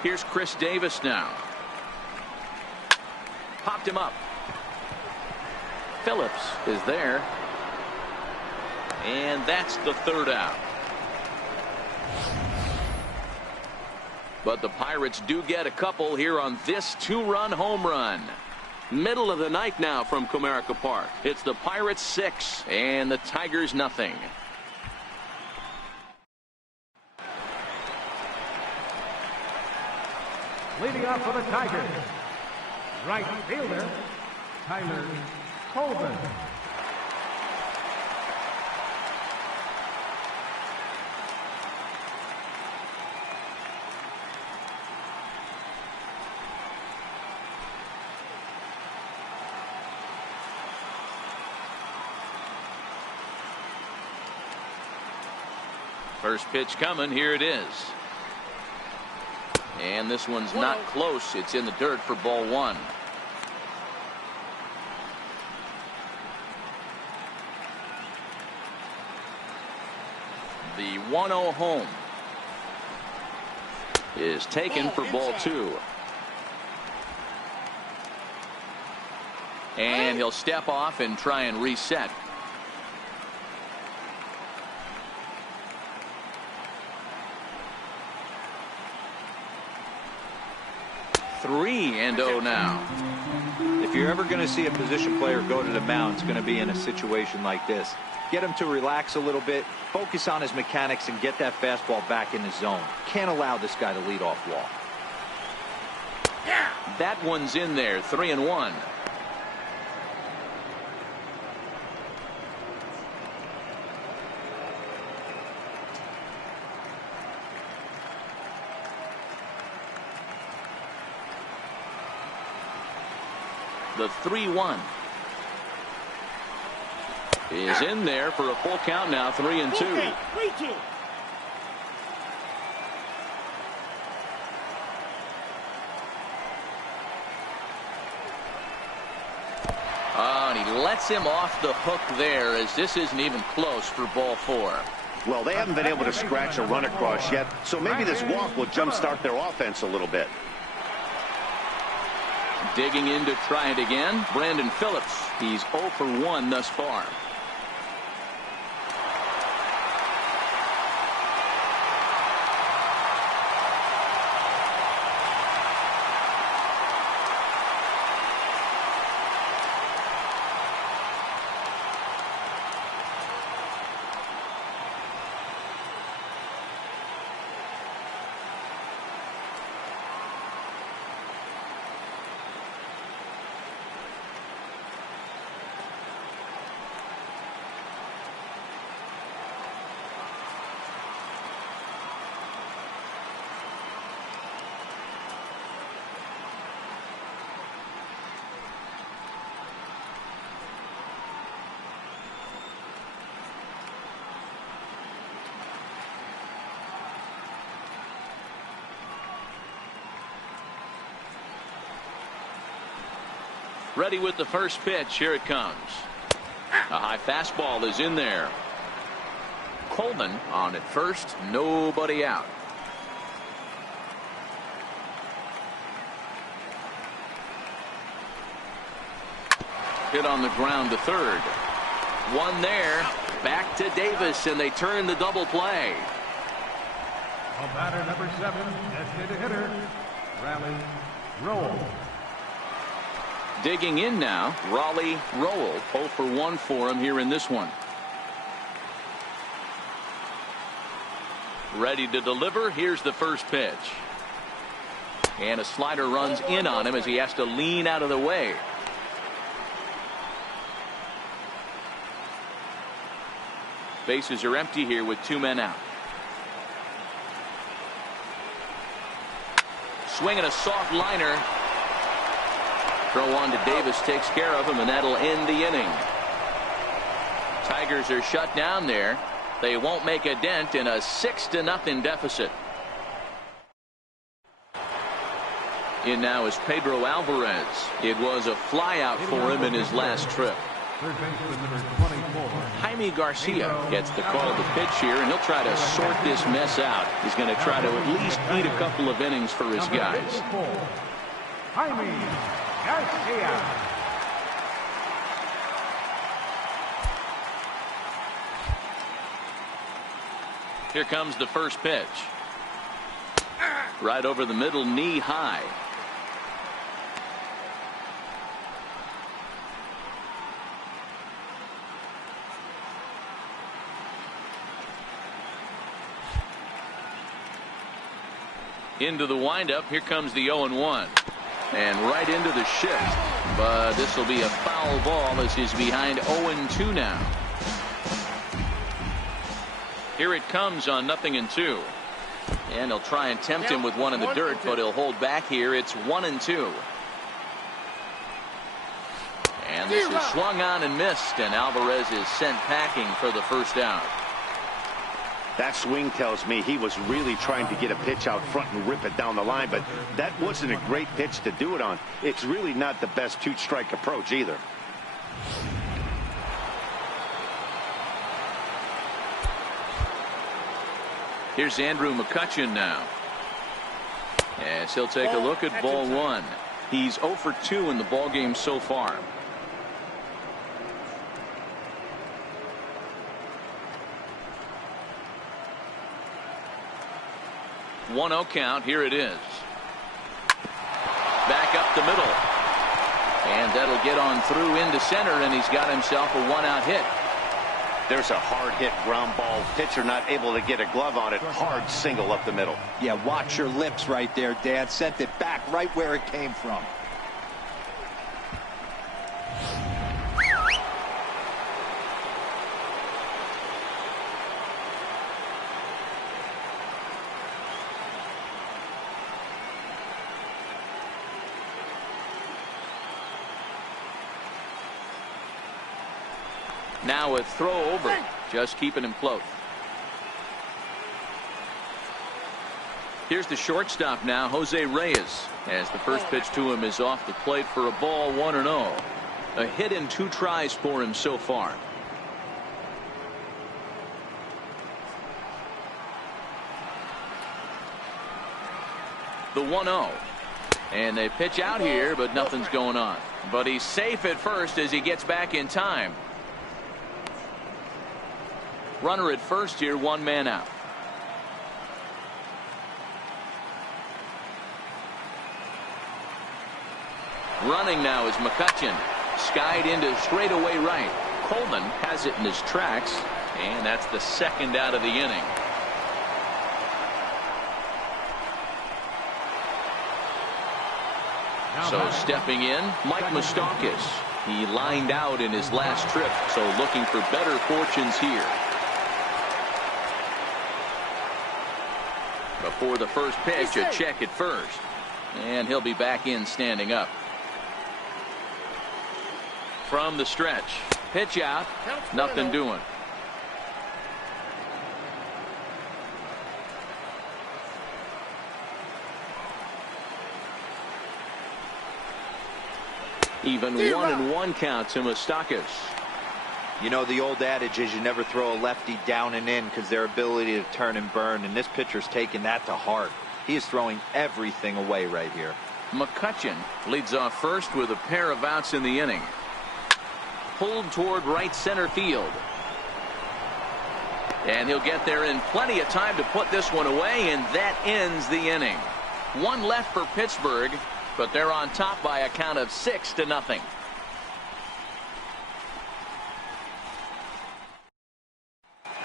Here's Chris Davis now. Popped him up. Phillips is there. And that's the 3rd out. But the Pirates do get a couple here on this 2-run home run. Middle of the night now from Comerica Park. It's the Pirates 6 and the Tigers nothing. Leading off for the Tigers, right fielder, Tyler Colvin. First pitch coming. Here it is. And this one's not close. It's in the dirt for ball 1. The 1-0 home is taken for ball 2. And he'll step off and try and reset. Three and 0 now. If you're ever going to see a position player go to the mound, it's going to be in a situation like this. Get him to relax a little bit, focus on his mechanics, and get that fastball back in his zone. Can't allow this guy to lead off walk. That one's in there. 3-1. The 3-1 is in there for a full count now. 3-2. 3-2. Oh, and he lets him off the hook there, as this isn't even close for ball 4. Well, they haven't been able to scratch a run across yet, so maybe this walk will jumpstart their offense a little bit. Digging in to try it again, Brandon Phillips. He's 0 for 1 thus far. Ready with the first pitch. Here it comes. A high fastball is in there. Coleman on at first. Nobody out. Hit on the ground to third. One there. Back to Davis, and they turn the double play. On batter number 7, designated hitter, Raleigh Roll. Digging in now, Raleigh Roll. 0 for 1 for him here in this one. Ready to deliver. Here's the first pitch. And a slider runs in on him as he has to lean out of the way. Bases are empty here with 2 men out. Swinging a soft liner. Throw on to Davis takes care of him, and that'll end the inning. Tigers are shut down there. They won't make a dent in a 6-0 deficit. In now is Pedro Alvarez. It was a flyout for him in his last trip. Third baseman number 24. Jaime Garcia gets the call to pitch here, and he'll try to sort this mess out. He's going to try to at least eat a couple of innings for his guys. Jaime Garcia. Here comes the first pitch. Right over the middle, knee high. Into the windup. Here comes the 0-1. And right into the shift. But this will be a foul ball as he's behind 0-2 now. Here it comes on 0-2. And he'll try and tempt him with one in the dirt, but he'll hold back here. It's 1-2. And this is swung on and missed, and Alvarez is sent packing for the first out. That swing tells me he was really trying to get a pitch out front and rip it down the line, but that wasn't a great pitch to do it on. It's really not the best two-strike approach either. Here's Andrew McCutchen now. As he'll take a look at ball 1. He's 0 for 2 in the ball game so far. One 0 count. Here it is. Back up the middle. And that'll get on through into center, and he's got himself a 1-out hit. There's a hard hit ground ball. Pitcher not able to get a glove on it. Hard single up the middle. Yeah, watch your lips right there, Dad. Sent it back right where it came from. Now a throw over, just keeping him close. Here's the shortstop now, Jose Reyes, as the first pitch to him is off the plate for a ball, 1-0. A hit in 2 tries for him so far. The 1-0. And they pitch out here, but nothing's going on. But he's safe at first as he gets back in time. Runner at first here, 1 man out. Running now is McCutchen. Skied into straightaway right. Coleman has it in his tracks, and that's the 2nd out of the inning. So stepping in, Mike Moustakas. He lined out in his last trip, so looking for better fortunes here. Before the first pitch, a check at first. And he'll be back in standing up. From the stretch. Pitch out. Nothing doing. Even 1-1 count to Moustakas. You know, the old adage is you never throw a lefty down and in because their ability to turn and burn, and this pitcher's taking that to heart. He is throwing everything away right here. McCutcheon leads off first with a pair of outs in the inning. Pulled toward right center field. And he'll get there in plenty of time to put this one away, and that ends the inning. One left for Pittsburgh, but they're on top by a count of 6-0.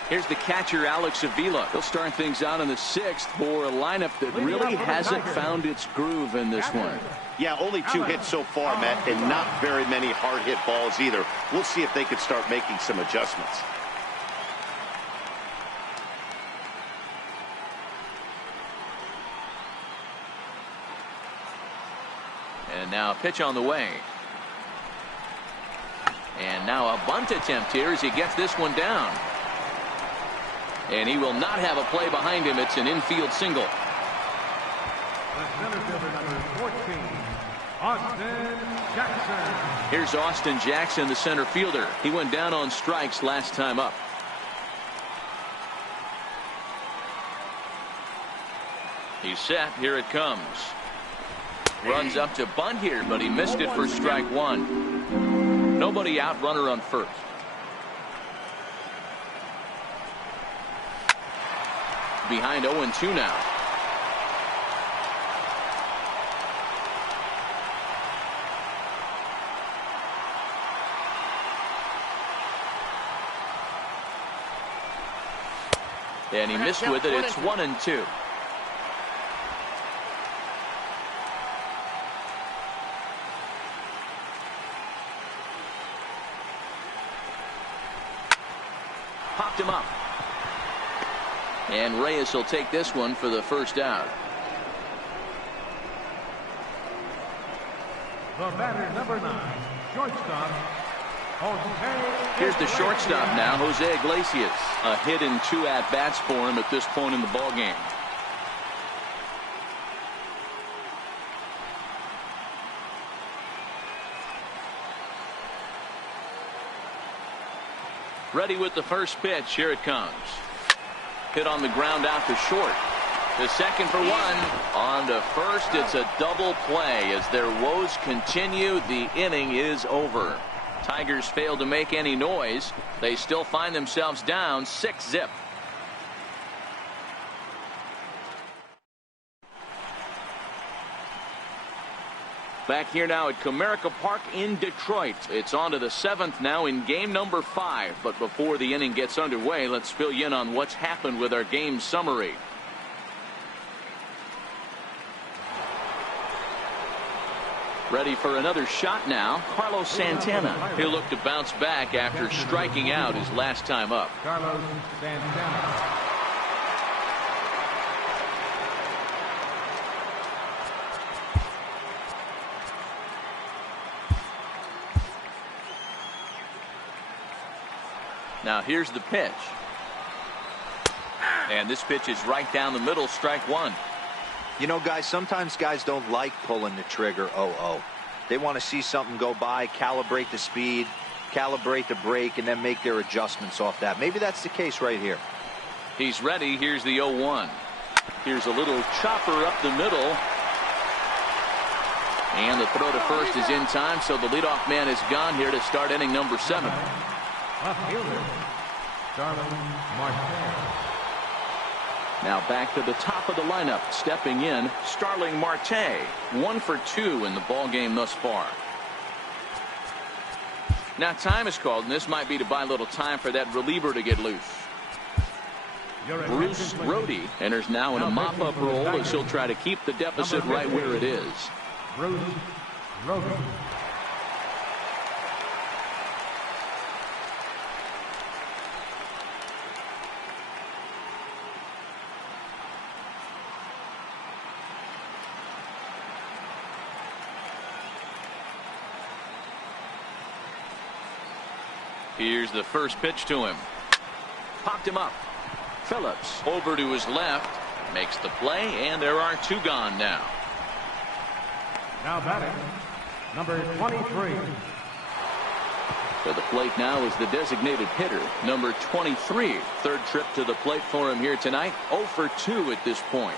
Here's the catcher, Alex Avila. He'll start things out in the 6th for a lineup that really hasn't found its groove in this one. Yeah, only 2 hits so far, Matt, and not very many hard hit balls either. We'll see if they can start making some adjustments. And now a pitch on the way. And now a bunt attempt here as he gets this one down. And he will not have a play behind him. It's an infield single. The center fielder, number 14, Austin Jackson. Here's Austin Jackson, the center fielder. He went down on strikes last time up. He's set. Here it comes. Runs up to bunt here, but he missed it for strike 1. Nobody out, runner on first. Behind 0-2 now. And he missed with it. It's 1-2. Popped him up. And Reyes will take this one for the first out. The batter, number 9, shortstop, Jose. Here's the shortstop now, Jose Iglesias. A hit and 2 at-bats for him at this point in the ballgame. Ready with the first pitch. Here it comes. Hit on the ground out to short. To second for 1. On to first. It's a double play as their woes continue. The inning is over. Tigers failed to make any noise. They still find themselves down 6-0. Back here now at Comerica Park in Detroit. It's on to the 7th now in game number 5. But before the inning gets underway, let's fill you in on what's happened with our game summary. Ready for another shot now. Carlos Santana. He'll look to bounce back after striking out his last time up. Carlos Santana. Now here's the pitch. And this pitch is right down the middle, strike 1. You know, guys, sometimes guys don't like pulling the trigger 0-0. They want to see something go by, calibrate the speed, calibrate the break, and then make their adjustments off that. Maybe that's the case right here. He's ready. Here's the 0-1. Here's a little chopper up the middle. And the throw to first is in time, so the leadoff man is gone here to start inning number 7. Left fielder, Starling Marte. Now back to the top of the lineup. Stepping in, Starling Marte. 1 for 2 in the ballgame thus far. Now time is called, and this might be to buy a little time for that reliever to get loose. Bruce Rhodey enters now in a mop-up role as he'll try to keep the deficit right where it is. Bruce Rhodey. Here's the first pitch to him. Popped him up. Phillips over to his left. Makes the play, and there are 2 gone now. Now batting, number 23. To the plate now is the designated hitter, number 23. Third trip to the plate for him here tonight. 0 for 2 at this point.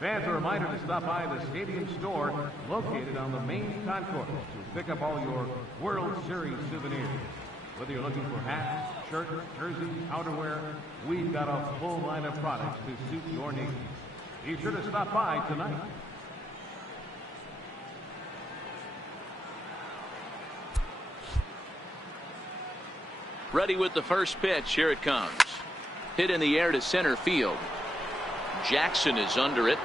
Fans are reminded to stop by the stadium store located on the main concourse to pick up all your World Series souvenirs. Whether you're looking for hats, shirts, jerseys, outerwear, we've got a full line of products to suit your needs. Be sure to stop by tonight. Ready with the first pitch. Here it comes. Hit in the air to center field. Jackson is under it.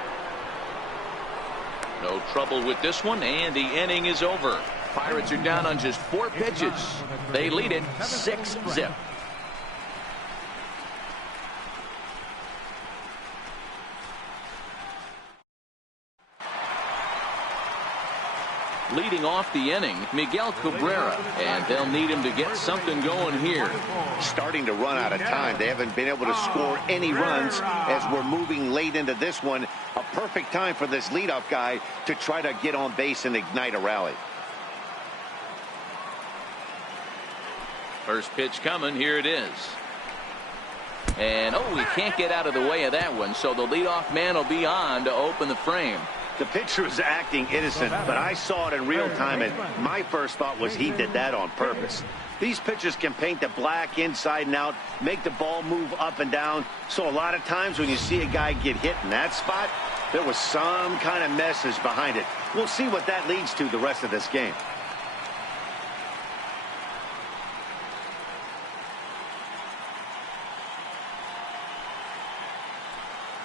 No trouble with this one, and the inning is over. Pirates are down on just 4 pitches. They lead it 6-0. Leading off the inning, Miguel Cabrera, and they'll need him to get something going here. Starting to run out of time. They haven't been able to score any runs as we're moving late into this one. A perfect time for this leadoff guy to try to get on base and ignite a rally. First pitch coming. Here it is. And, he can't get out of the way of that one. So the leadoff man will be on to open the frame. The pitcher was acting innocent, but I saw it in real time, and my first thought was he did that on purpose. These pitchers can paint the black inside and out, make the ball move up and down. So a lot of times when you see a guy get hit in that spot, there was some kind of message behind it. We'll see what that leads to the rest of this game.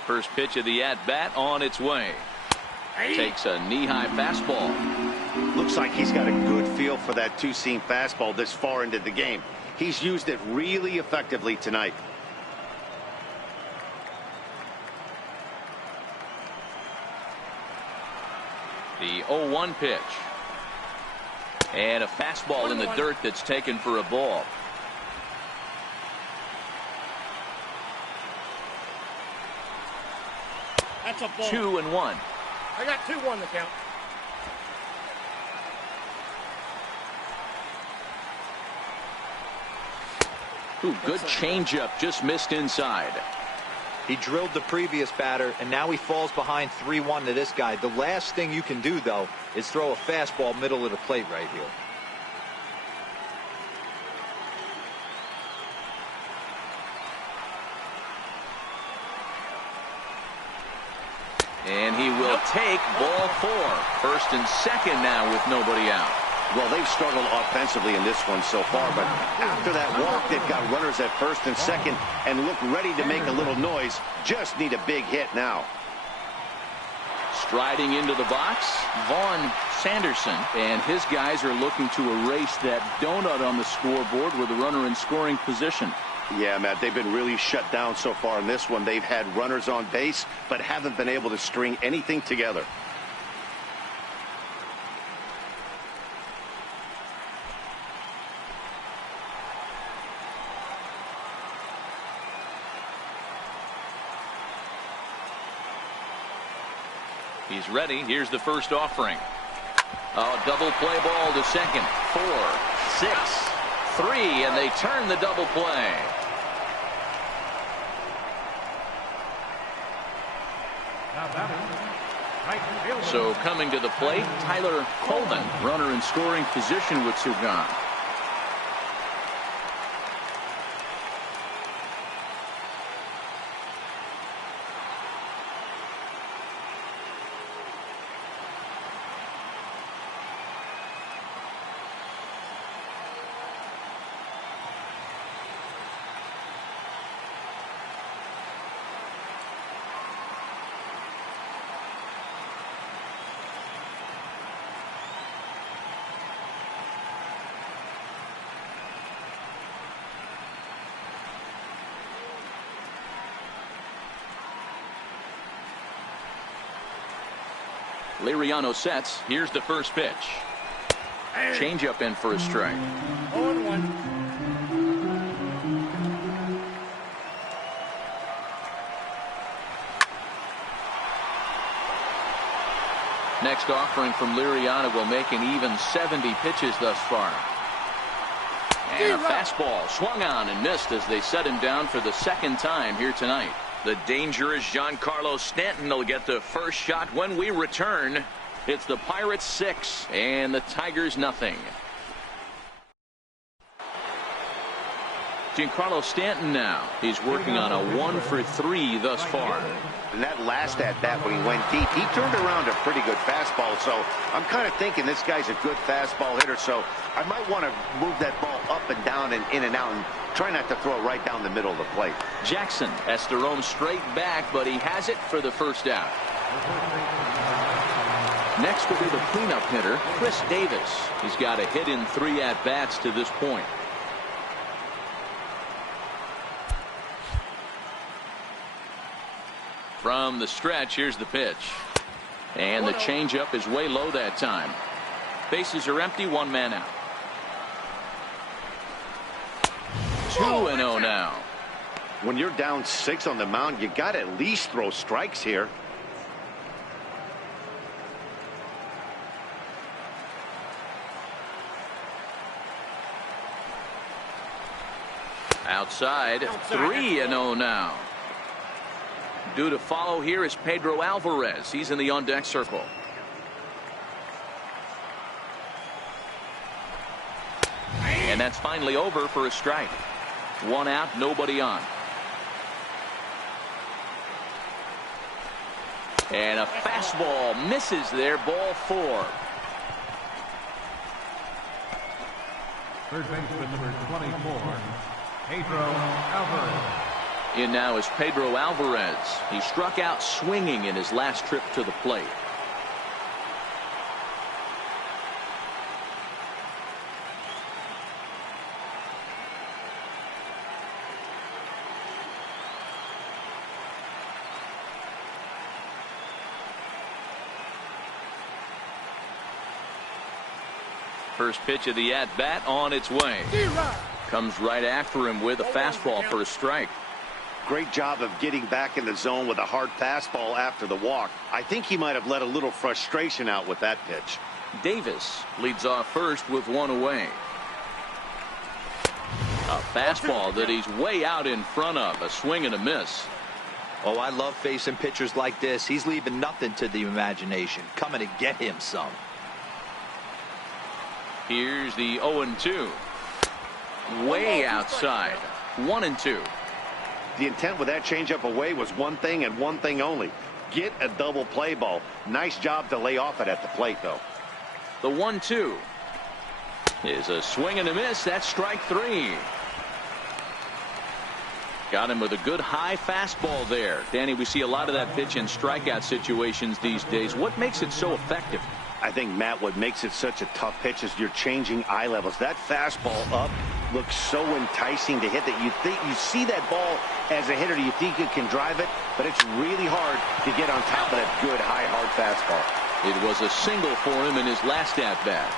First pitch of the at-bat on its way. Takes a knee-high fastball. Looks like he's got a good feel for that two-seam fastball this far into the game. He's used it really effectively tonight. The 0-1 pitch. And a fastball in the dirt that's taken for a ball. That's a ball. 2-1. I got 2-1 the count. Good changeup, just missed inside. He drilled the previous batter, and now he falls behind 3-1 to this guy. The last thing you can do, though, is throw a fastball middle of the plate right here. And he will take ball 4. First and second now with nobody out. Well, they've struggled offensively in this one so far, but after that walk, they've got runners at first and second and look ready to make a little noise. Just need a big hit now. Striding into the box, Vaughn Sanderson, and his guys are looking to erase that donut on the scoreboard with a runner in scoring position. Yeah, Matt, they've been really shut down so far in this one. They've had runners on base, but haven't been able to string anything together. He's ready. Here's the first offering. Double play ball to second. 4, 6, 3, and they turn the double play. So coming to the plate, Tyler Coleman, runner in scoring position with two gone. Liriano sets. Here's the first pitch. Change up in for a strike. 0-1. Next offering from Liriano will make an even 70 pitches thus far. And a fastball swung on and missed as they set him down for the second time here tonight. The dangerous Giancarlo Stanton will get the first shot when we return. It's the Pirates 6 and the Tigers nothing. Giancarlo Stanton now. He's working on a 1 for 3 thus far. And that last at-bat when he went deep, he turned around a pretty good fastball. So I'm kind of thinking this guy's a good fastball hitter. So I might want to move that ball up and down and in and out and try not to throw it right down the middle of the plate. Jackson has to roam straight back, but he has it for the first out. Next will be the cleanup hitter, Chris Davis. He's got a hit in 3 at-bats to this point. From the stretch, here's the pitch. And the changeup is way low that time. Bases are empty, 1 man out. 2-0 now. When you're down 6 on the mound, you got to at least throw strikes here. Outside, 3-0 now. Due to follow here is Pedro Alvarez. He's in the on-deck circle. And that's finally over for a strike. 1 out, nobody on. And a fastball misses there, ball 4. Third baseman number 24, Pedro Alvarez. In now is Pedro Alvarez. He struck out swinging in his last trip to the plate. First pitch of the at-bat on its way. Comes right after him with a fastball for a strike. Great job of getting back in the zone with a hard fastball after the walk. I think he might have let a little frustration out with that pitch. Davis leads off first with 1 away. A fastball that he's way out in front of. A swing and a miss. Oh, I love facing pitchers like this. He's leaving nothing to the imagination. Coming to get him some. Here's the 0-2. Way outside. 1-2. The intent with that changeup away was one thing and one thing only. Get a double play ball. Nice job to lay off it at the plate, though. The 1-2 is a swing and a miss. That's strike 3. Got him with a good high fastball there. Danny, we see a lot of that pitch in strikeout situations these days. What makes it so effective? I think, Matt, what makes it such a tough pitch is you're changing eye levels. That fastball up looks so enticing to hit that you see that ball as a hitter, you think you can drive it, but it's really hard to get on top of that good high hard fastball. It was a single for him in his last at bat.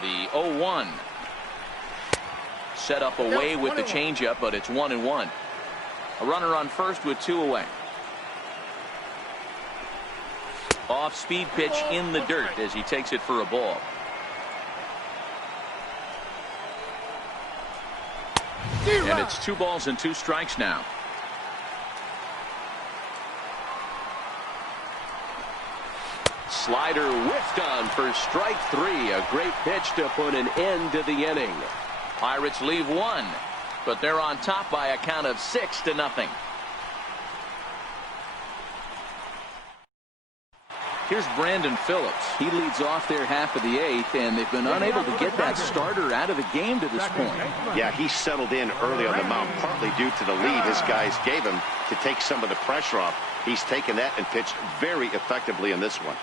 The 0-1 set up away with the changeup, but it's 1-1. A runner on first with 2 away. Off speed pitch in the dirt as he takes it for a ball. And it's 2 balls and 2 strikes now. Slider whiffed on for strike 3. A great pitch to put an end to the inning. Pirates leave 1, but they're on top by a count of 6-0. Here's Brandon Phillips. He leads off their half of the 8th, and they've been unable to get that starter out of the game to this point. Yeah, he settled in early on the mound, partly due to the lead his guys gave him to take some of the pressure off. He's taken that and pitched very effectively in this one.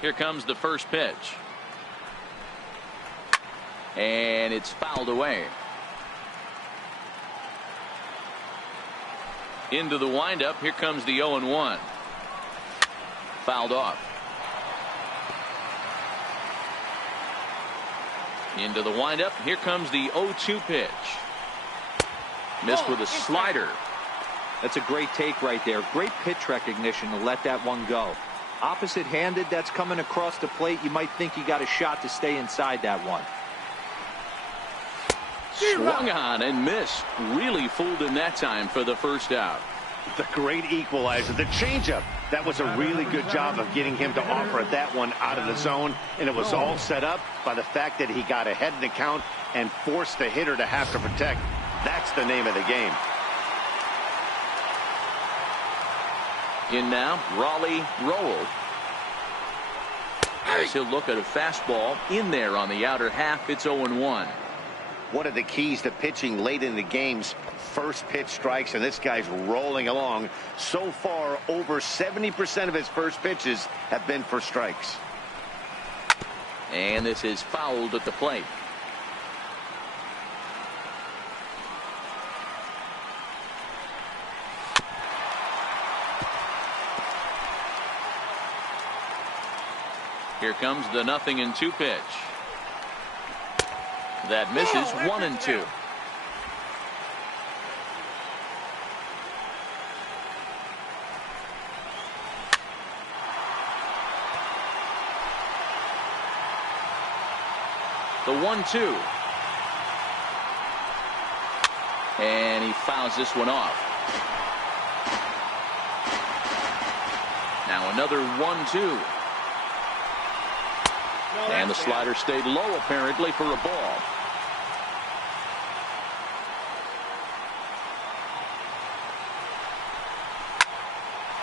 Here comes the first pitch. And it's fouled away. Into the windup. Here comes the 0-1. Fouled off. Into the windup. Here comes the 0-2 pitch. Missed with a slider. That's a great take right there. Great pitch recognition to let that one go. Opposite handed, that's coming across the plate. You might think you got a shot to stay inside that one. Swung on and missed. Really fooled him that time for the first out. The great equalizer, the changeup. That was a really good job of getting him to offer that one out of the zone, and it was all set up by the fact that he got ahead in the count and forced the hitter to have to protect. That's the name of the game. In now, Raleigh Roll. As he'll look at a fastball in there on the outer half. It's 0-1. One of the keys to pitching late in the game's first pitch strikes, and this guy's rolling along. So far, over 70% of his first pitches have been for strikes. And this is fouled at the plate. Here comes the 0-2 pitch. That misses. 1-2. The 1-2. And he fouls this one off. Now another 1-2. And the slider stayed low apparently for a ball.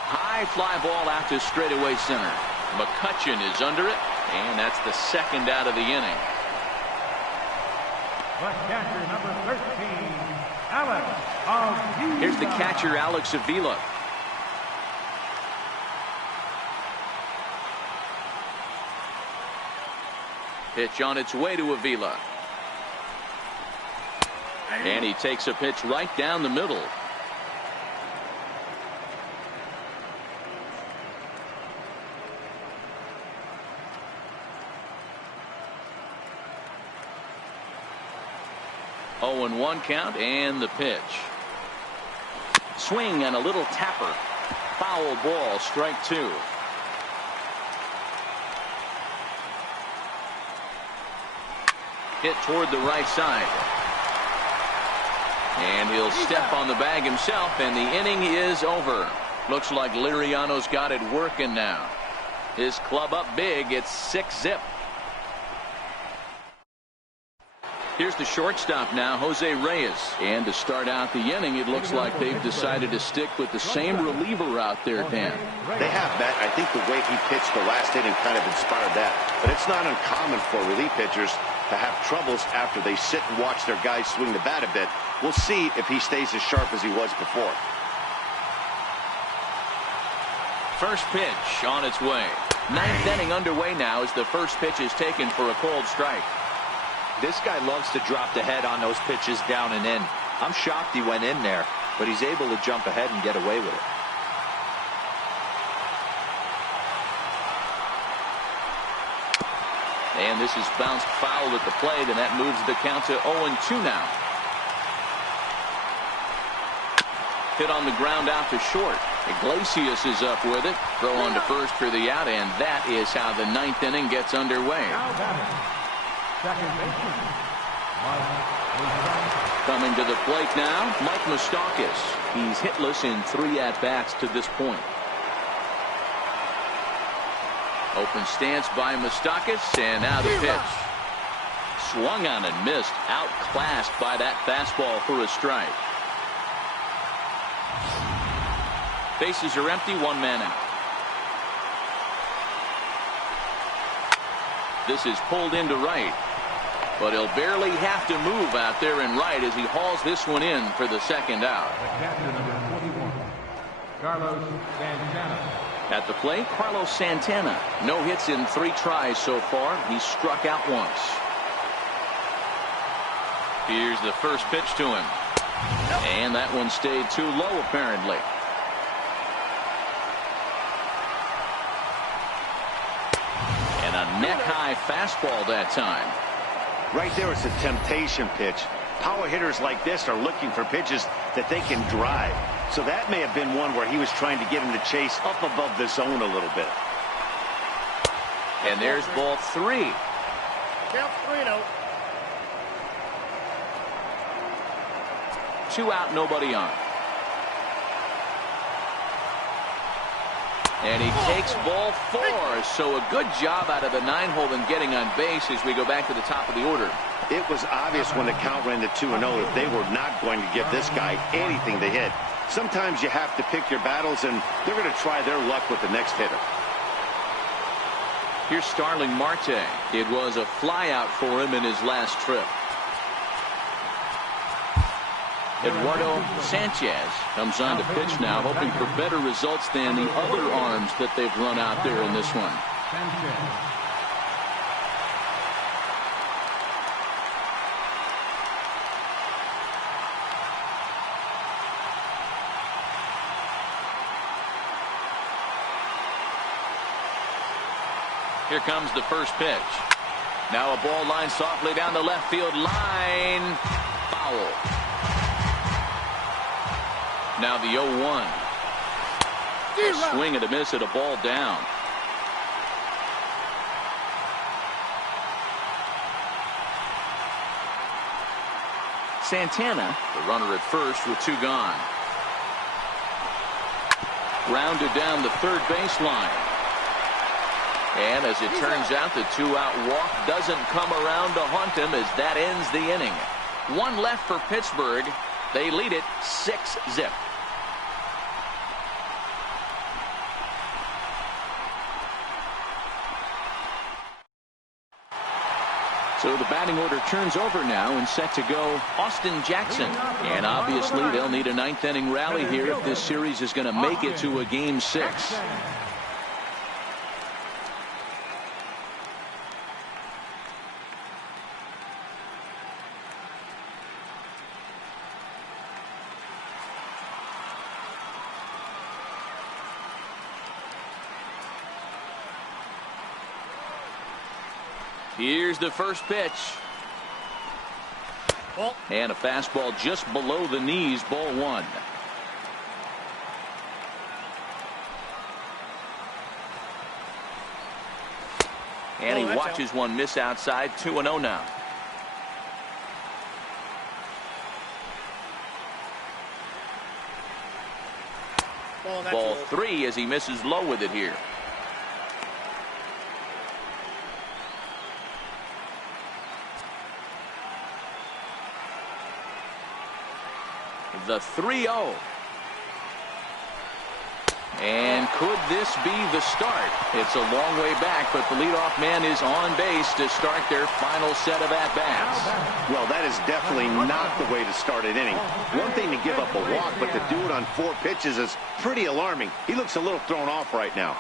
High fly ball out to straightaway center. McCutchen is under it, and that's the second out of the inning. The catcher, number 13, Alex Avila. Here's the catcher, Alex Avila. Pitch on its way to Avila. And he takes a pitch right down the middle. Oh, and 1 count, and the pitch. Swing and a little tapper. Foul ball, strike 2. Hit toward the right side. And he'll step on the bag himself, and the inning is over. Looks like Liriano's got it working now. His club up big. It's 6-zip. Here's the shortstop now, Jose Reyes. And to start out the inning, it looks like they've decided to stick with the same reliever out there, Dan. They have, Matt. I think the way he pitched the last inning kind of inspired that. But it's not uncommon for relief pitchers to have troubles after they sit and watch their guys swing the bat a bit. We'll see if he stays as sharp as he was before. First pitch on its way. 9th inning underway now as the first pitch is taken for a called strike. This guy loves to drop the head on those pitches down and in. I'm shocked he went in there, but he's able to jump ahead and get away with it. And this is bounced foul at the plate, and that moves the count to 0-2 now. Hit on the ground out to short. Iglesias is up with it. Throw on to first for the out, and that is how the 9th inning gets underway. Second baseman, Coming to the plate now, Mike Moustakas. He's hitless in 3 at-bats to this point. Open stance by Moustakas, and now the pitch. Swung on and missed. Outclassed by that fastball for a strike. Bases are empty, 1 man out. This is pulled into right. But he'll barely have to move out there in right as he hauls this one in for the second out. the catcher, number 41, Carlos Santana. At the plate, Carlos Santana. No hits in 3 tries so far. He's struck out once. Here's the first pitch to him. And that one stayed too low, apparently. And a neck-high fastball that time. Right there, it's a temptation pitch. Power hitters like this are looking for pitches that they can drive. So that may have been one where he was trying to get him to chase up above the zone a little bit. And there's ball 3. Count 3-0. 2 out, nobody on. And he takes ball 4. So a good job out of the 9-hole in getting on base as we go back to the top of the order. It was obvious when the count ran to 2-0 that they were not going to give this guy anything to hit. Sometimes you have to pick your battles, and they're going to try their luck with the next hitter. Here's Starling Marte. It was a flyout for him in his last trip. Eduardo Sanchez comes on to pitch now, hoping for better results than the other arms that they've run out there in this one. Here comes the first pitch. Now a ball lined softly down the left field line. Foul. Now the 0-1. A swing and a miss at a ball down. Santana, the runner at first with 2 gone. Grounded down the third baseline. And as it turns out, the 2-out walk doesn't come around to haunt him as that ends the inning. 1 left for Pittsburgh. They lead it 6-0. So the batting order turns over now and set to go Austin Jackson. And obviously they'll need a 9th inning rally here if this series is going to make it to a game 6. Here's the first pitch. And a fastball just below the knees, ball 1. And he watches one miss outside. 2-0 now. Ball 3 as he misses low with it here. The 3-0. And could this be the start? It's a long way back, but the leadoff man is on base to start their final set of at-bats. Well, that is definitely not the way to start an inning. One thing to give up a walk, but to do it on 4 pitches is pretty alarming. He looks a little thrown off right now.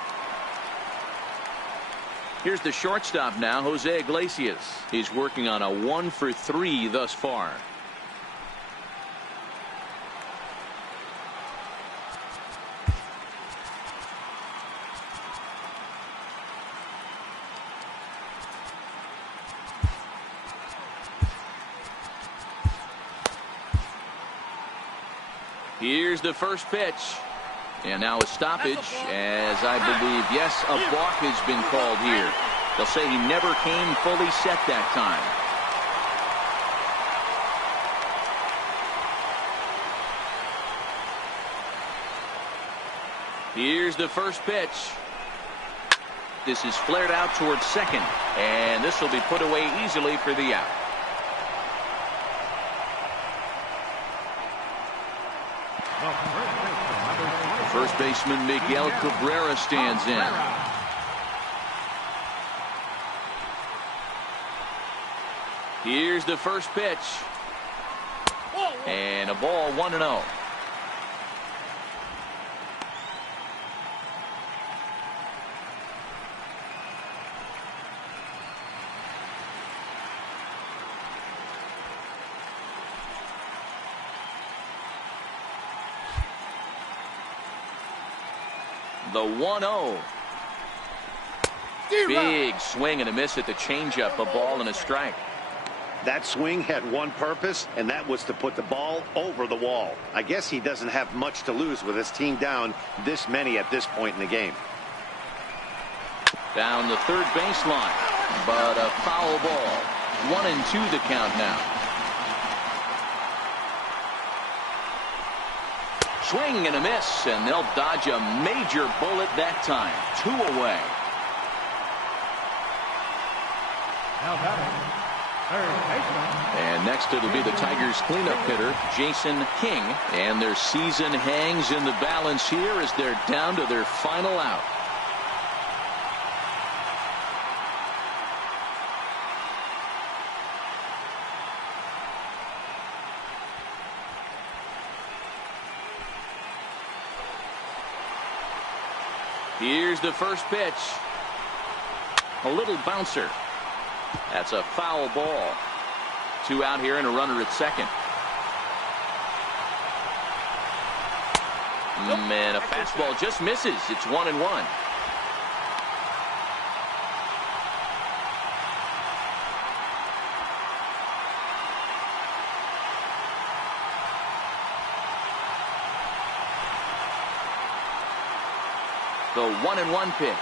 Here's the shortstop now, Jose Iglesias. He's working on a 1-for-3 thus far. Here's the first pitch. And now a stoppage as I believe, yes, a balk has been called here. They'll say he never came fully set that time. Here's the first pitch. This is flared out towards second. And this will be put away easily for the out. First baseman Miguel Cabrera stands in. Here's the first pitch. And a ball, 1-0. The 1-0. Big swing and a miss at the changeup. A ball and a strike. That swing had one purpose, and that was to put the ball over the wall. I guess he doesn't have much to lose with his team down this many at this point in the game. Down the third baseline, but a foul ball. 1-2 the count now. Swing and a miss, and they'll dodge a major bullet that time. 2 away. Now batting, third baseman. And next it'll be the Tigers cleanup hitter, Jason King. And their season hangs in the balance here as they're down to their final out. Here's the first pitch. A little bouncer. That's a foul ball. 2 out here and a runner at second. And a fastball just misses. It's 1-1. The 1-1 pitch.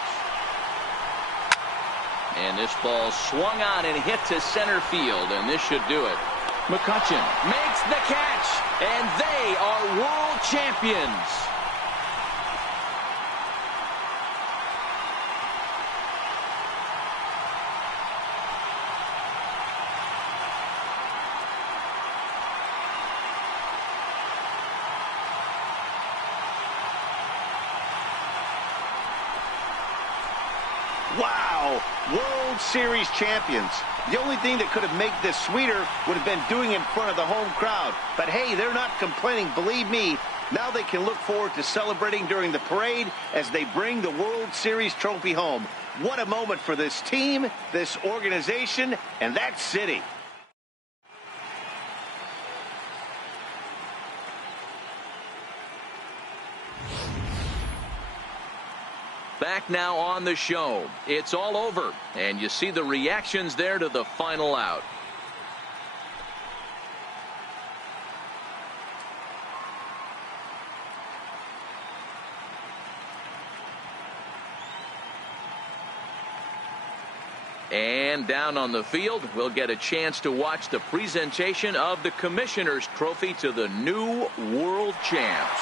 And this ball swung on and hit to center field, and this should do it. McCutchen makes the catch, and they are world champions. Wow! World Series champions. The only thing that could have made this sweeter would have been doing it in front of the home crowd. But hey, they're not complaining, believe me. Now they can look forward to celebrating during the parade as they bring the World Series trophy home. What a moment for this team, this organization, and that city. Back now on the show. It's all over, and you see the reactions there to the final out. And down on the field, we'll get a chance to watch the presentation of the Commissioner's Trophy to the new world champs.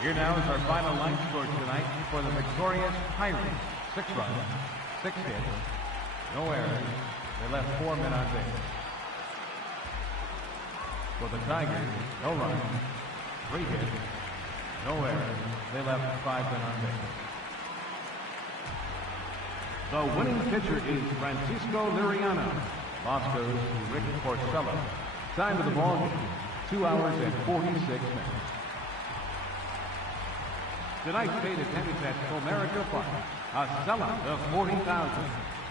Here now is our final line score tonight for the victorious Pirates. 6 runs, 6 hits, no errors. They left 4 men on base. For the Tigers, no runs, 3 hits, no errors. They left 5 men on base. The winning pitcher is Francisco Liriano. Loss goes to Rick Porcello. Time of the ball game, 2 hours and 46 minutes. Tonight's paid attendance at Comerica Park, a sellout of 40,000.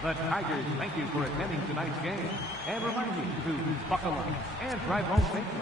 The Tigers thank you for attending tonight's game and remind you to buckle up and drive home safely.